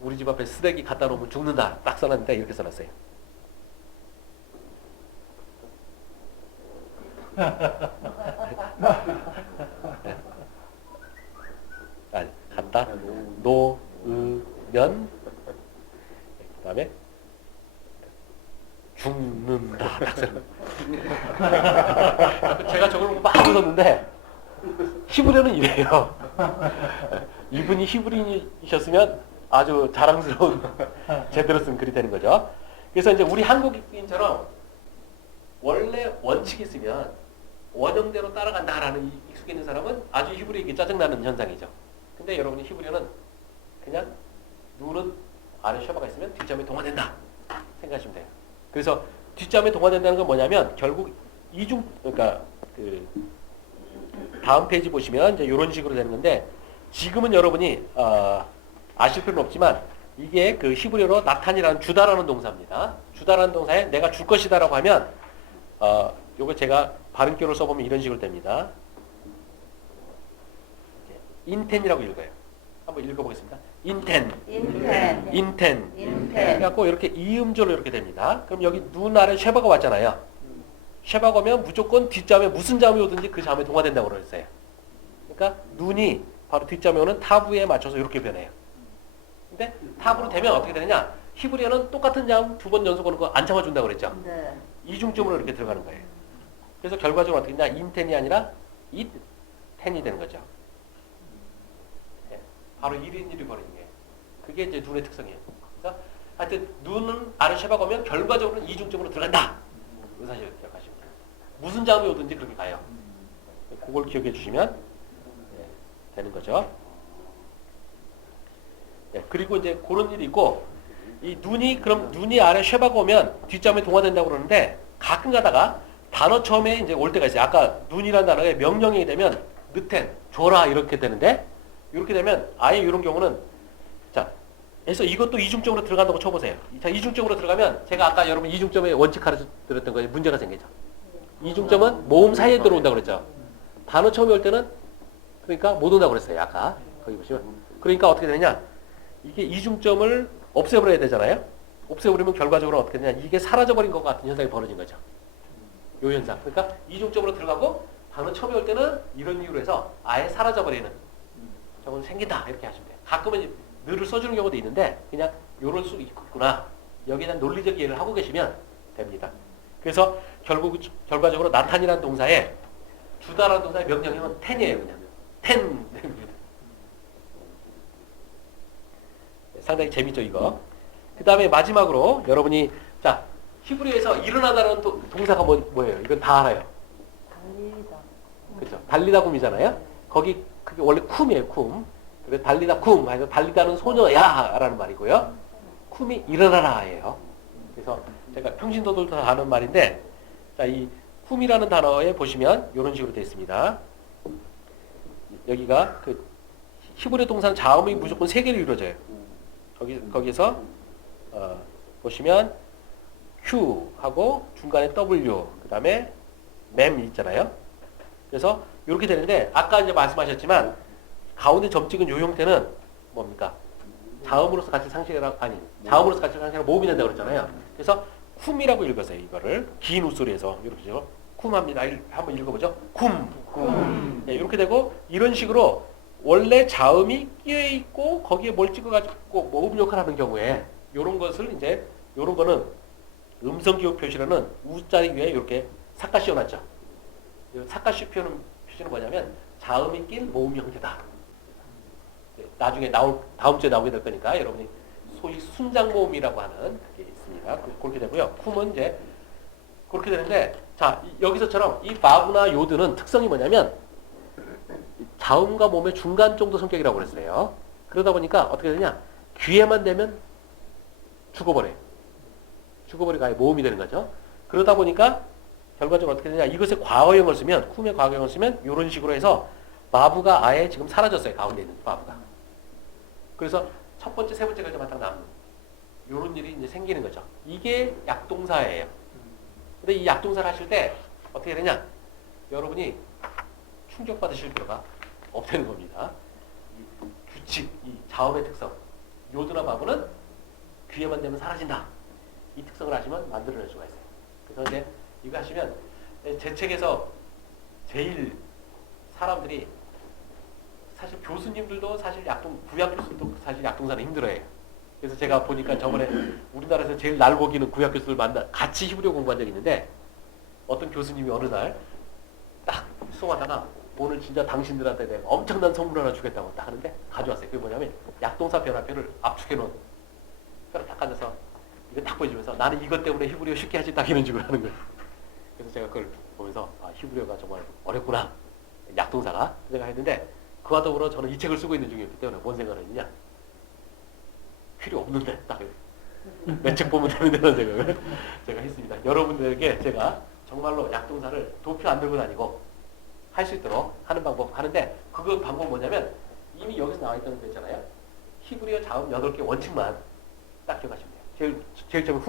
우리 집 앞에 쓰레기 갖다 놓으면 죽는다 딱 써놨는데 이렇게 써놨어요. 갖다 놓으면 그 다음에 죽는다 딱 써놨어요. 제가 저걸 보고 막 웃었는데 히브리어는 이래요. 이분이 히브리인이셨으면 아주 자랑스러운 제대로 쓴 글이 되는 거죠. 그래서 이제 우리 한국인처럼 원래 원칙이 있으면 원형대로 따라간다라는 익숙해 있는 사람은 아주 히브리에게 짜증나는 현상이죠. 근데 여러분이 히브리어는 그냥 눈은 아래 셔바가 있으면 뒷자음에 동화된다 생각하시면 돼요. 그래서 뒷자음에 동화된다는 건 뭐냐면, 결국 그러니까 다음 페이지 보시면 이제 이런 식으로 되는 건데, 지금은 여러분이 아실 필요는 없지만 이게 히브리어로 나탄이라는 주다라는 동사입니다. 주다라는 동사에 내가 줄 것이다라고 하면 요거 제가 발음표를 써보면 이런 식으로 됩니다. 인텐이라고 읽어요. 한번 읽어보겠습니다. 인텐. 그래갖고 이렇게 이음절로 이렇게 됩니다. 그럼 여기 눈 아래 쉐바가 왔잖아요. 쉐바가 오면 무조건 뒷자음에 무슨 자음이 오든지 그 자음에 동화된다고 그랬어요. 그러니까 눈이 바로 뒷자음에 오는 타부에 맞춰서 이렇게 변해요. 근데 타부로 되면 어떻게 되느냐? 히브리어는 똑같은 자음 두 번 연속 오는 거 안 참아준다고 그랬죠? 네. 이중점으로 이렇게 들어가는 거예요. 그래서 결과적으로 어떻게 되냐? 인텐이 아니라 it텐이 되는 거죠. 네. 바로 1인 1이 버리는 게. 그게 이제 눈의 특성이에요. 그래서 하여튼 눈은 아래 쉐바가 오면 결과적으로는 이중점으로 들어간다. 그 사실을 기억하시면 돼요. 무슨 자음이 오든지 그렇게 가요. 그걸 기억해 주시면 되는 거죠. 네, 그리고 이제 그런 일이 있고, 이 눈이 그럼 눈이 아래 쉐바가 오면 뒷점에 동화된다고 그러는데 가끔 가다가 단어 처음에 이제 올 때가 있어요. 아까 눈이라는 단어에 명령이 되면 느텐 줘라 이렇게 되는데 이렇게 되면 아예 이런 경우는 자 해서 이것도 이중점으로 들어간다고 쳐보세요. 자 이중점으로 들어가면 제가 아까 여러분 이중점의 원칙 가르쳐 드렸던 거에 문제가 생기죠. 이중점은 모음 사이에 들어온다고 그랬죠. 단어 처음에 올 때는 그러니까 못 온다고 그랬어요. 아까 거기 보시면 그러니까 어떻게 되느냐 이게 이중점을 없애버려야 되잖아요. 없애버리면 결과적으로 어떻게 되냐 이게 사라져버린 것 같은 현상이 벌어진 거죠. 요 현상. 그러니까 이중점으로 들어가고 단어 처음에 올 때는 이런 이유로 해서 아예 사라져버리는 경우는 생긴다 이렇게 하시면 돼요. 가끔은 늘을 써주는 경우도 있는데 그냥 요럴 수 있구나 여기에 대한 논리적 이해를 하고 계시면 됩니다. 그래서 결과적으로 나탄이라는 동사에 주다라는 동사의 명령형은 텐이에요. 그냥 텐. 상당히 재밌죠 이거. 그 다음에 마지막으로 여러분이 자 히브리어에서 일어나다라는 동사가 뭐예요? 이건 다 알아요. 달리다. 그렇죠. 달리다 쿰이잖아요. 거기 그게 원래 쿰이에요. 쿰. 그래서 달리다 쿰. 해서 달리다는 소녀야라는 말이고요. 쿰이 일어나라예요. 그래서 제가 평신도들도 다 아는 말인데 자 이 쿰이라는 단어에 보시면 이런 식으로 되어 있습니다. 여기가 그 히브리 동사는 자음이 무조건 3개로 이루어져요. 거기서 보시면 Q 하고 중간에 W 그 다음에 맴 있잖아요. 그래서 이렇게 되는데 아까 이제 말씀하셨지만 가운데 점 찍은 요 형태는 뭡니까? 자음으로서 같이 상실이라 자음으로서 같이 상실이라 모음이 된다고 그랬잖아요. 그래서 쿰이라고 읽으세요. 이거를 긴 웃소리에서 이렇게죠. 쿰합니다. 한번 읽어보죠. 쿰. 네, 이렇게 되고 이런 식으로 원래 자음이 끼어 있고 거기에 뭘 찍어가지고 모음 역할을 하는 경우에 이런 것을 이제 이런 거는 음성 기억 표시라는 우자리 위에 이렇게 삭가 씌워놨죠. 삭가 표시는 뭐냐면 자음이 낀 모음 형태다. 나중에 다음 주에 나오게 될 거니까 여러분이 소위 순장 모음이라고 하는 그게 있습니다. 그렇게 되고요. 쿰은 이제 그렇게 되는데 자 여기서처럼 이 바브나 요드는 특성이 뭐냐면 자음과 모음의 중간 정도 성격이라고 그랬어요. 그러다 보니까 어떻게 되냐 귀에만 되면 죽어버려요. 죽어버리고 아예 모음이 되는 거죠. 그러다 보니까 결과적으로 어떻게 되냐 이것의 과거형을 쓰면 쿰의 과거형을 쓰면 이런 식으로 해서 바브가 아예 지금 사라졌어요. 가운데 있는 바브가. 그래서 첫 번째, 세 번째 글자만 딱 남는 이런 일이 이제 생기는 거죠. 이게 약동사예요. 근데 이 약동사를 하실 때 어떻게 되냐 여러분이 충격받으실 필요가 없다는 겁니다. 이 규칙, 이 자음의 특성 요드나 바브는 귀에만 되면 사라진다. 이 특성을 하시면 만들어낼 수가 있어요. 그래서 이제 이거 하시면 제 책에서 제일 사람들이 사실 교수님들도 사실 구약 교수들도 사실 약동사는 힘들어해요. 그래서 제가 보니까 저번에 우리나라에서 제일 날고기는 구약 교수들 같이 히브리어 공부한 적이 있는데 어떤 교수님이 어느 날 딱 수업하다가 오늘 진짜 당신들한테 내가 엄청난 선물 하나 주겠다고 딱 하는데 가져왔어요. 그게 뭐냐면 약동사 변화표를 압축해 놓은 표를 딱 앉아서 이거 딱 보여주면서 나는 이것 때문에 히브리어 쉽게 하지 딱 이런 식으로 하는 거예요. 그래서 제가 그걸 보면서 아 히브리어가 정말 어렵구나. 약동사가 생각했는데 그와 더불어 저는 이 책을 쓰고 있는 중이었기 때문에 뭔 생각을 했느냐 필요 없는데 딱 내 책 보면 되는데라는 생각을 제가 했습니다. 여러분들에게 제가 정말로 약동사를 도표 안 들고 다니고 할 수 있도록 하는 방법 하는데 그 방법은 뭐냐면 이미 여기서 나와 있던 거 있잖아요. 히브리어 자음 8개 원칙만 딱 기억하시면 돼요. 제일 처음에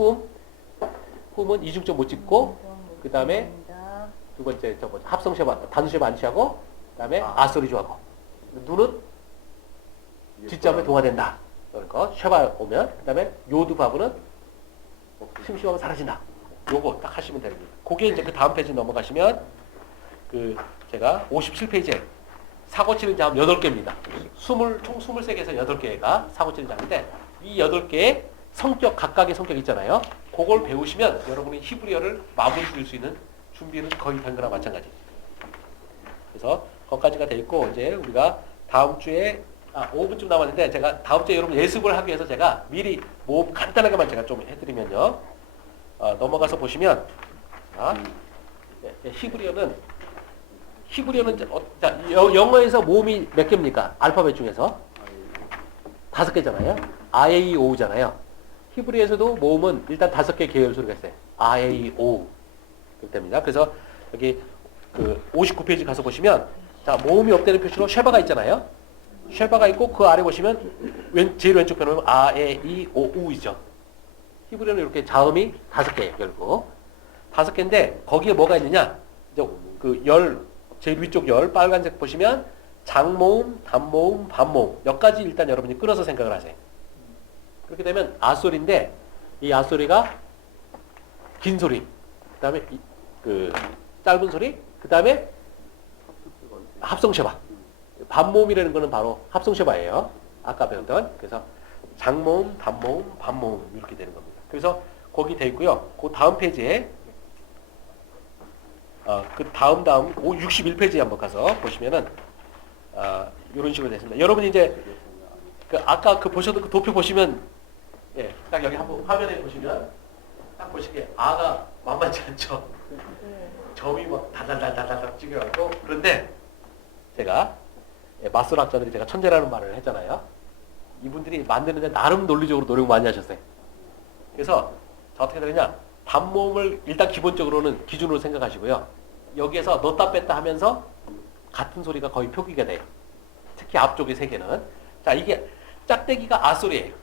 훔은 이중점 못 찍고 그 다음에 두 번째 합성 쉐바 단수 쉐바 안 취하고 그 다음에 아소리조하고 눈은 뒷점에 동화된다. 그러니까 쉐바 오면 그 다음에 요드 바브는 심심하면 사라진다. 요거 딱 하시면 됩니다. 그게 이제 그 다음 페이지 넘어가시면 그 제가 57페이지에 사고 치는 자음 8개입니다. 총 23개에서 8개가 사고 치는 자음인데 이 8개의 성격 각각의 성격 있잖아요. 그걸 배우시면 여러분이 히브리어를 마무리 지을 수 있는 준비는 거의 된 거나 마찬가지. 그래서 거기까지가 돼 있고 이제 우리가 다음 주에 5분쯤 남았는데 제가 다음 주에 여러분 예습을 하기 위해서 제가 미리 모음 간단하게만 제가 좀 해드리면요. 넘어가서 보시면 자, 히브리어는 영어에서 모음이 몇 개입니까? 알파벳 중에서 5개잖아요. I, A, O잖아요. 히브리에서도 모음은 일단 5개 계열 소리가 있어요. 아, 에이, 오. 그렇게 됩니다. 그래서 여기 그 59페이지 가서 보시면 자, 모음이 없다는 표시로 쉐바가 있잖아요. 쉐바가 있고 그 아래 보시면 제일 왼쪽 편에 보면 아, 에, 이, 오, 우이죠. 히브리어는 이렇게 자음이 5개예요, 결국. 5개인데 거기에 뭐가 있느냐? 이제 그 제일 위쪽 열 빨간색 보시면 장모음, 단모음, 반모음 몇 가지 일단 여러분이 끊어서 생각을 하세요. 그렇게 되면 아소리인데 이 아소리가 긴 소리, 그다음에 그 짧은 소리, 그다음에 합성쉐바. 반모음이라는 거는 바로 합성쉐바예요. 아까 배웠던. 그래서 장모음, 단모음, 반모음 이렇게 되는 겁니다. 그래서 거기 돼 있고요. 그 다음 페이지에 그 다음 61페이지에 한번 가서 보시면은 이런 식으로 됐습니다. 여러분이 이제 그 아까 그 보셔도 그 도표 보시면 예, 딱 여기 한번 화면에 보시면 딱 보시기에 아가 만만치 않죠. 점이 막 달달달달달 찍어갖고 그런데 제가 마술 학자들이 제가 천재라는 말을 했잖아요. 이분들이 만드는데 나름 논리적으로 노력 많이 하셨어요. 그래서 자, 어떻게 되느냐? 단모음을 일단 기본적으로는 기준으로 생각하시고요. 여기에서 넣었다 뺐다 하면서 같은 소리가 거의 표기가 돼요. 특히 앞쪽의 3개는. 자, 이게 짝대기가 아소리예요.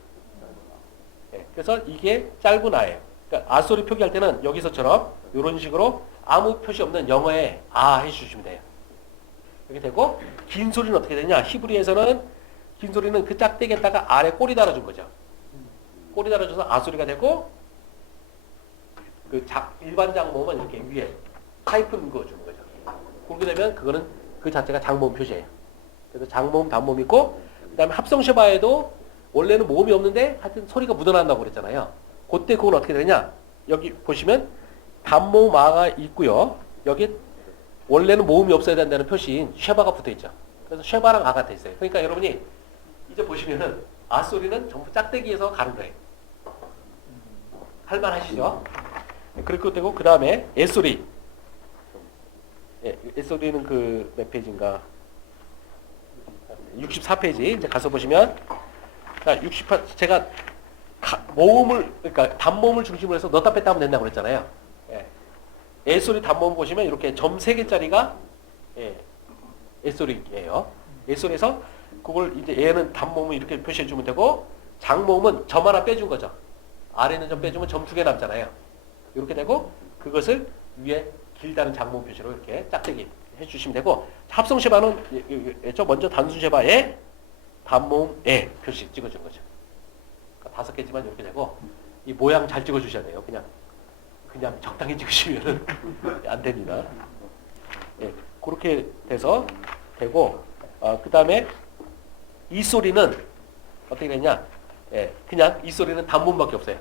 네, 그래서 이게 짧은 아예요. 그러니까 아소리 표기할 때는 여기서처럼 이런 식으로 아무 표시 없는 영어에 아 해주시면 돼요. 이렇게 되고 긴 소리는 어떻게 되냐? 히브리에서는 긴 소리는 그 짝대기에다가 아래 꼬리 달아준 거죠. 꼬리 달아줘서 아소리가 되고 그 일반 장모음은 이렇게 위에 파이픈 그어주는 거죠. 그렇게 되면 그거는 그 자체가 장모음 표시예요. 그래서 장모음, 단모음 있고 그 다음에 합성쉐바에도 원래는 모음이 없는데 하여튼 소리가 묻어난다고 그랬잖아요. 그때 그건 어떻게 되냐? 여기 보시면 단모음 아가 있고요. 여기 원래는 모음이 없어야 된다는 표시인 쉐바가 붙어 있죠. 그래서 쉐바랑 아가 돼 있어요. 그러니까 여러분이 이제 보시면은 아 소리는 전부 짝대기에서 가는 거예요. 할만하시죠? 그렇게 되고 그 다음에 애 소리. 예, 애 소리는 그 몇 페이지인가? 64페이지 이제 가서 보시면 자 68 제가 모음을 그러니까 단모음을 중심으로 해서 넣다 뺐다 하면 된다고 그랬잖아요. 예. 애 소리 단모음 보시면 이렇게 점 3개짜리가 예, 애 소리예요. 애 소리에서 그걸 이제 얘는 단모음을 이렇게 표시해 주면 되고 장모음은 점 하나 빼준 거죠. 아래는 점 빼주면 점 2개 남잖아요. 이렇게 되고 그것을 위에 길다는 장모음 표시로 이렇게 짝대기 해주시면 되고 합성쉐바는 먼저 단순쉐바에 단모음에 표시 찍어준 거죠. 그러니까 5개지만 이렇게 되고 이 모양 잘 찍어주셔야 돼요. 그냥 적당히 찍으시면 안 됩니다. 예, 그렇게 돼서 되고 그 다음에 이 소리는 어떻게 되냐? 예, 그냥 이 소리는 단모음밖에 없어요.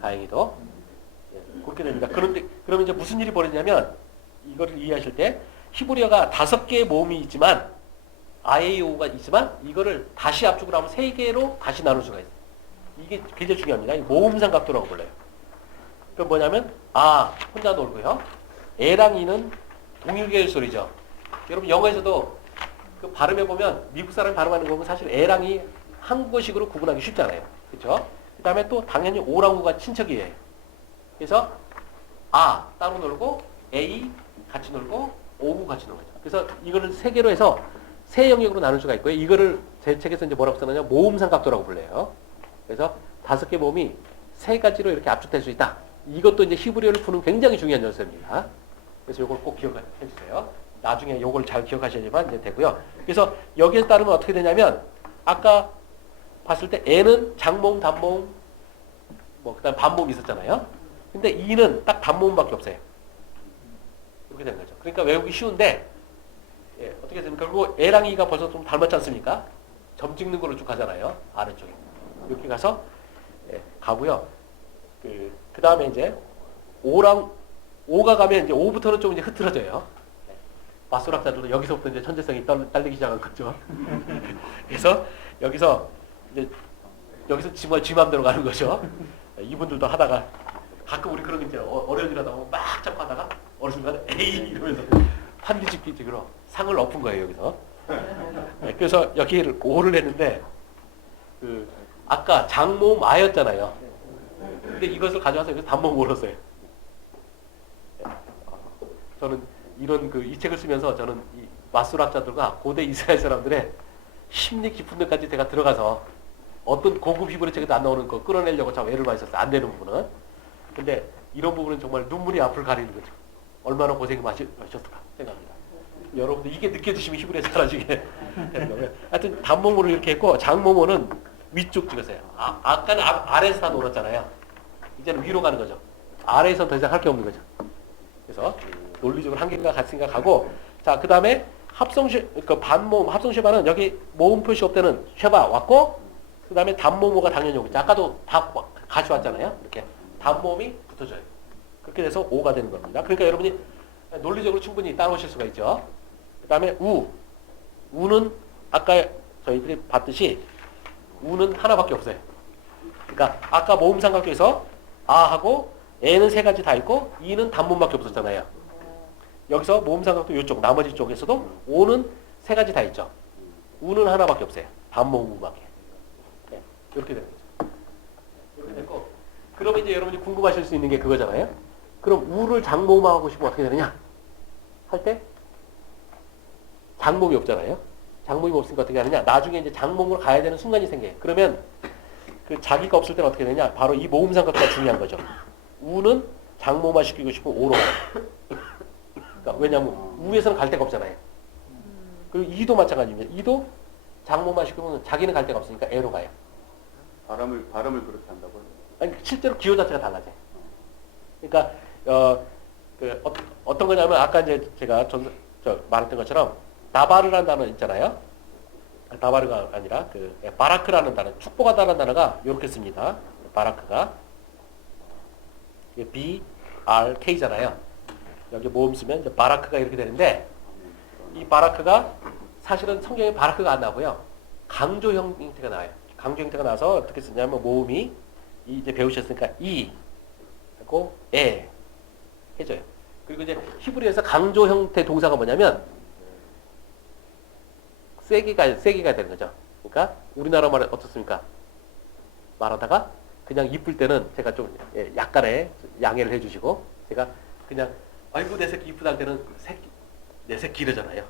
다행히도 예, 그렇게 됩니다. 그런데 그러면 이제 무슨 일이 벌어지냐면 이거를 이해하실 때 히브리어가 5개의 모음이 있지만 아에이오가 있지만 이거를 다시 압축을 하면 3개로 다시 나눌 수가 있어요. 이게 굉장히 중요합니다. 모음 삼각도라고 불러요. 그 뭐냐면 아 혼자 놀고요. 에랑 이는 동일계열 소리죠. 여러분 영어에서도 그 발음해 보면 미국 사람이 발음하는 거 보면 사실 에랑 이 한국어식으로 구분하기 쉽잖아요. 그렇죠? 그다음에 또 당연히 오랑 우가 친척이에요. 그래서 아 따로 놀고 A 같이 놀고 오구 같이 놀죠. 그래서 이거를 3개로 해서 세 영역으로 나눌 수가 있고요. 이거를 제 책에서 이제 뭐라고 써느냐 모음 삼각도라고 불러요. 그래서 5개 모음이 3가지로 이렇게 압축될 수 있다. 이것도 이제 히브리어를 푸는 굉장히 중요한 열쇠입니다. 그래서 이걸 꼭 기억해 주세요. 나중에 이걸 잘 기억하셔야지만 이제 되고요. 그래서 여기에 따르면 어떻게 되냐면 아까 봤을 때 N은 장모음, 단모음, 뭐 그다음 반모음 있었잖아요. 근데 E는 딱 단모음밖에 없어요. 이렇게 되는 거죠. 그러니까 외우기 쉬운데 예, 어떻게 됩니까? 그리고 A랑 E가 벌써 좀 닮았지 않습니까? 점 찍는 걸로 쭉 가잖아요. 아래쪽에 이렇게 가서 예, 가고요. 그 다음에 이제 O가 가면 이제 O부터는 좀 이제 흐트러져요. 마술학자들도 여기서부터 이제 천재성이 딸리기 시작한 거죠. 그래서 여기서 지 맘대로 가는 거죠. 이분들도 하다가 가끔 우리 그런 거 이제 어려운 일 하다 보면 막 잡고 하다가 어느 순간 에이 이러면서 판비집기식으로 상을 엎은 거예요 여기서. 그래서 여기를 5를 했는데 아까 장모음 아였잖아요. 근데 이것을 가져와서 여기서 단모음으로 써요. 저는 이런 이 책을 쓰면서 저는 이 마술학자들과 고대 이스라엘 사람들의 심리 깊은 데까지 제가 들어가서 어떤 고급 히브리 책에도 안 나오는 거 끌어내려고 참 애를 많이 썼어요. 안 되는 부분은. 근데 이런 부분은 정말 눈물이 앞을 가리는 거죠. 얼마나 고생이 많으셨을까 생각합니다. 여러분들 이게 느껴지시면 히브리에 잘하시게 되는 거고요. 하여튼 단모모를 이렇게 했고 장모모는 위쪽 찍으세요. 아까는 아래에서 다 놀았잖아요. 이제는 위로 가는 거죠. 아래에서는 더 이상 할 게 없는 거죠. 그래서 논리적으로 한계가 같으니까 가고, 자, 그 다음에 합성시, 반모음, 합성시바는 여기 모음 표시 없대는 쉐바 왔고, 그 다음에 단모모가 당연히 오겠죠. 아까도 다 같이 왔잖아요. 이렇게 단모음이 붙어져요. 그렇게 돼서 오가 되는 겁니다. 그러니까 여러분이 논리적으로 충분히 따라오실 수가 있죠. 그 다음에 우는 아까 저희들이 봤듯이 우는 하나밖에 없어요. 그러니까 아까 모음 삼각형에서 아하고 에는 세 가지 다 있고 이는 단모음밖에 없었잖아요. 여기서 모음 삼각형 이쪽 나머지 쪽에서도 오는 세 가지 다 있죠. 우는 하나밖에 없어요. 단모음밖에. 네, 이렇게 되는 거죠. 이렇게 됐고, 그러면 이제 여러분이 궁금하실 수 있는 게 그거잖아요. 그럼 우를 장모음하고 싶으면 어떻게 되느냐? 할 때 장모음이 없잖아요. 장모음이 없으니까 어떻게 하느냐? 나중에 이제 장모음으로 가야 되는 순간이 생겨요. 그러면 그 자기가 없을 때는 어떻게 되냐? 바로 이 모음 삼각형가 중요한 거죠. 우는 장모음화 시키고 싶으면 오로 가요. 그러니까 왜냐하면 우에서는 갈 데가 없잖아요. 그리고 이도 마찬가지입니다. 이도 장모음화 시키면 자기는 갈 데가 없으니까 에로 가요. 발음을 그렇게 한다고요? 아니 실제로 기호 자체가 달라져요. 그러니까 어떤 거냐면 아까 이제 제가 말했던 것처럼 다바르라는 단어 있잖아요. 다바르가 아니라 바라크라는 단어, 축복하다라는 단어가 이렇게 씁니다. 바라크가 B-R-K잖아요. 여기 모음 쓰면 이제 바라크가 이렇게 되는데, 이 바라크가 사실은 성경에 바라크가 안 나오고요. 강조 형태가 나와요. 강조 형태가 나와서 어떻게 쓰냐면 모음이 이제 배우셨으니까 이 하고 에 해줘요. 그리고 이제 히브리에서 강조 형태 동사가 뭐냐면 세기가 되는 거죠. 그러니까 우리나라 말은 어떻습니까? 말하다가 그냥 이쁠 때는 제가 좀 약간의 양해를 해주시고, 제가 그냥 아이고 내 새끼 이쁘다 할 때는 내 새끼 이러잖아요.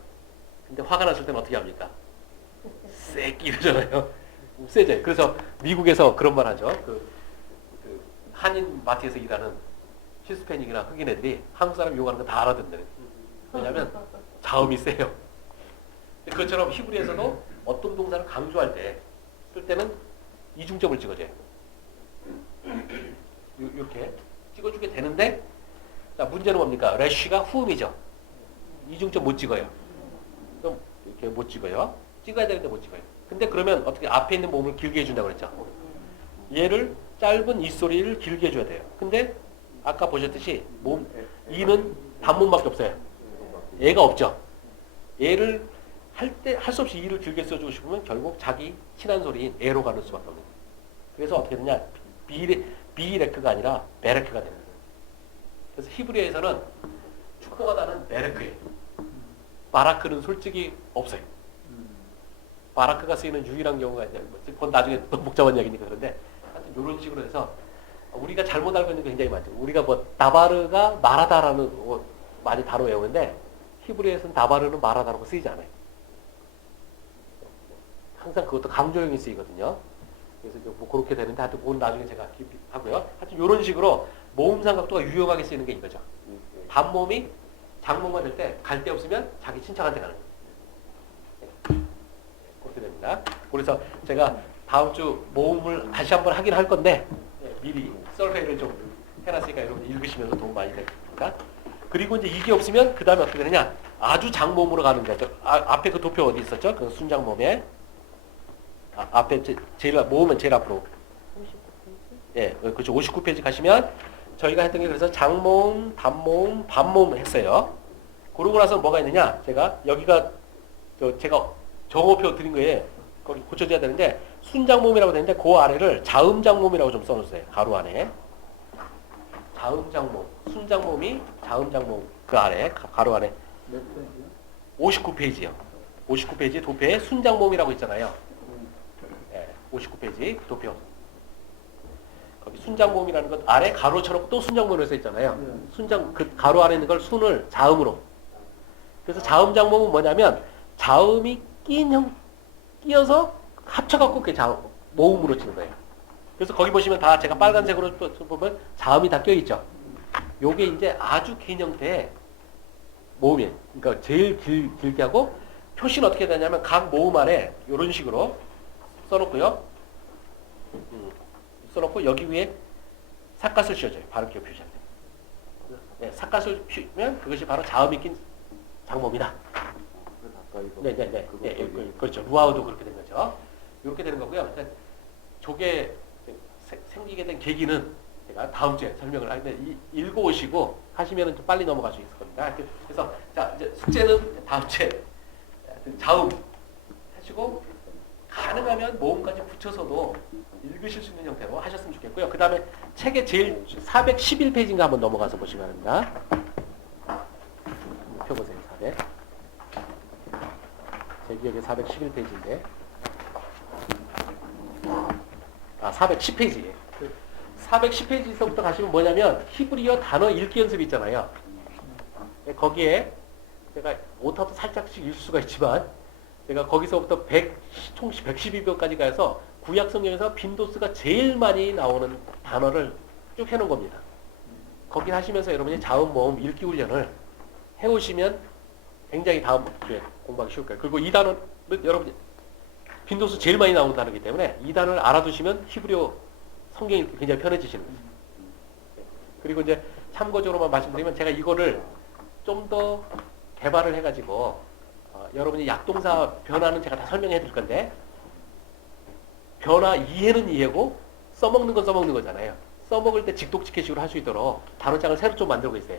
근데 화가 났을 때는 어떻게 합니까? 새끼 이러잖아요. 세죠. 그래서 미국에서 그런 말 하죠. 그 한인 마트에서 일하는 히스패닉이나 흑인 애들이 한국 사람 욕하는 거 다 알아듣는다. 왜냐하면 자음이 세요. 그것처럼 히브리에서도 어떤 동사를 강조할 때 쓸 때는 이중점을 찍어줘요. 이렇게 찍어주게 되는데, 자, 문제는 뭡니까? 래쉬가 후음이죠. 이중점 못 찍어요. 그럼 이렇게 못 찍어요. 찍어야 되는데 못 찍어요. 근데 그러면 어떻게 앞에 있는 모음을 길게 해준다고 그랬죠. 얘를 짧은 이 소리를 길게 해줘야 돼요. 근데 아까 보셨듯이 이는 단모음밖에 없어요. 얘가 없죠. 얘를 할 수 없이 이를 길게 써주고 싶으면 결국 자기 친한 소리인 에로 가는 수밖에 없는 거예요. 그래서 어떻게 되냐? 비레크가 아니라 베레크가 되는 거예요. 그래서 히브리어에서는 축복하다는 베레크예요. 바라크는 솔직히 없어요. 바라크가 쓰이는 유일한 경우가 이제 그건 나중에 또 복잡한 이야기니까 그런데 하여튼 이런 식으로 해서 우리가 잘못 알고 있는 게 굉장히 많죠. 우리가 뭐 다바르가 말하다라는 많이 다뤄 외우는데 히브리어에서는 다바르는 말하다라고 쓰이지 않아요. 항상 그것도 강조형이 쓰이거든요. 그래서 뭐 그렇게 되는데 하여튼 그건 나중에 제가 깊이 하고요. 하여튼 이런 식으로 모음 삼각도가 유용하게 쓰이는 게 이거죠. 단모음이 장모음이 될 때 갈 데 없으면 자기 친척한테 가는 거예요. 그렇게 됩니다. 그래서 제가 다음 주 모음을 다시 한번 하긴 할 건데 미리 썰회를 좀 해놨으니까 여러분 읽으시면서 도움 많이 됩니다. 그리고 이제 이게 없으면 그 다음에 어떻게 되느냐? 아주 장모음으로 가는 거죠. 앞에 그 도표 어디 있었죠? 그 순장모음에 앞에 제일 모음은 제일 앞으로. 59페이지? 예, 그렇죠. 59페이지 가시면 저희가 했던 게 그래서 장모음, 단모음, 반모음 했어요. 그러고 나서 뭐가 있느냐? 제가 여기가 제가 정오표 드린 거에 거기 고쳐줘야 되는데 순장모음이라고 되는데 그 아래를 자음장모음이라고 좀 써놓으세요. 가로 안에. 자음장모음, 순장모음이 자음장모음 그 아래 가로 안에. 몇 페이지요? 59페이지요. 59페이지 도표에 순장모음이라고 있잖아요. 59페이지 도표. 거기 순장모음이라는 건 아래 가로 쳐놓고 또 순장모음으로 써 있잖아요. 네. 순장 그 가로 안에 있는 걸 순을 자음으로. 그래서 자음장모음은 뭐냐면 자음이 끼어서 합쳐갖고 그게 모음으로 치는 거예요. 그래서 거기 보시면 다 제가 빨간색으로 보면 자음이 다 껴있죠. 요게 이제 아주 긴 형태의 모음이에요. 그러니까 제일 길게 하고 표시는 어떻게 되냐면 각 모음 안에 이런 식으로 써놓고요. 써놓고 여기 위에 삿갓을 씌워줘요. 바로 기호 표시할 때. 네, 삿갓을 씌우면 그것이 바로 자음이 낀 장모음이다. 그래서 아까 이거 네네네. 그거 네, 거기. 그렇죠. 루아우도 그렇게 된 거죠. 이렇게 되는 거고요. 저게 생기게 된 계기는 제가 다음 주에 설명을 하는데 읽어오시고 하시면은 좀 빨리 넘어갈 수 있을 겁니다. 그래서 자 이제 숙제는 다음 주에 자음 하시고 가능하면 모음까지 붙여서도 읽으실 수 있는 형태로 하셨으면 좋겠고요. 그 다음에 책의 제일 411페이지인가 한번 넘어가서 보시면 합니다. 펴보세요. 400. 제 기억에 411페이지인데 410페이지예요. 410페이지에서부터 가시면 뭐냐면 히브리어 단어 읽기 연습이 있잖아요. 거기에 제가 오타도 살짝씩 읽을 수가 있지만 제가 거기서부터 총 112번까지 가서 구약 성경에서 빈도수가 제일 많이 나오는 단어를 쭉 해놓은 겁니다. 거기 하시면서 여러분이 자음, 모음, 읽기 훈련을 해오시면 굉장히 다음 주에 공부하기 쉬울 거예요. 그리고 이 단어는 여러분이 빈도수 제일 많이 나오는 단어이기 때문에 이 단어를 알아두시면 히브리어 성경 읽기 굉장히 편해지시는 거죠. 그리고 이제 참고적으로만 말씀드리면 제가 이거를 좀 더 개발을 해가지고 여러분이 약동사 변화는 제가 다 설명해 드릴 건데 변화 이해는 이해고 써먹는 건 써먹는 거잖아요. 써먹을 때 직독직해식으로 할 수 있도록 단어장을 새로 좀 만들고 있어요.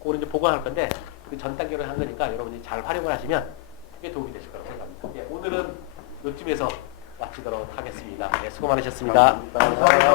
그거는 이제 보강할 건데 그 전 단계로 한 거니까 여러분이 잘 활용을 하시면 크게 도움이 되실 거라고 생각합니다. 예, 오늘은 이쯤에서 마치도록 하겠습니다. 네, 수고 많으셨습니다. 감사합니다.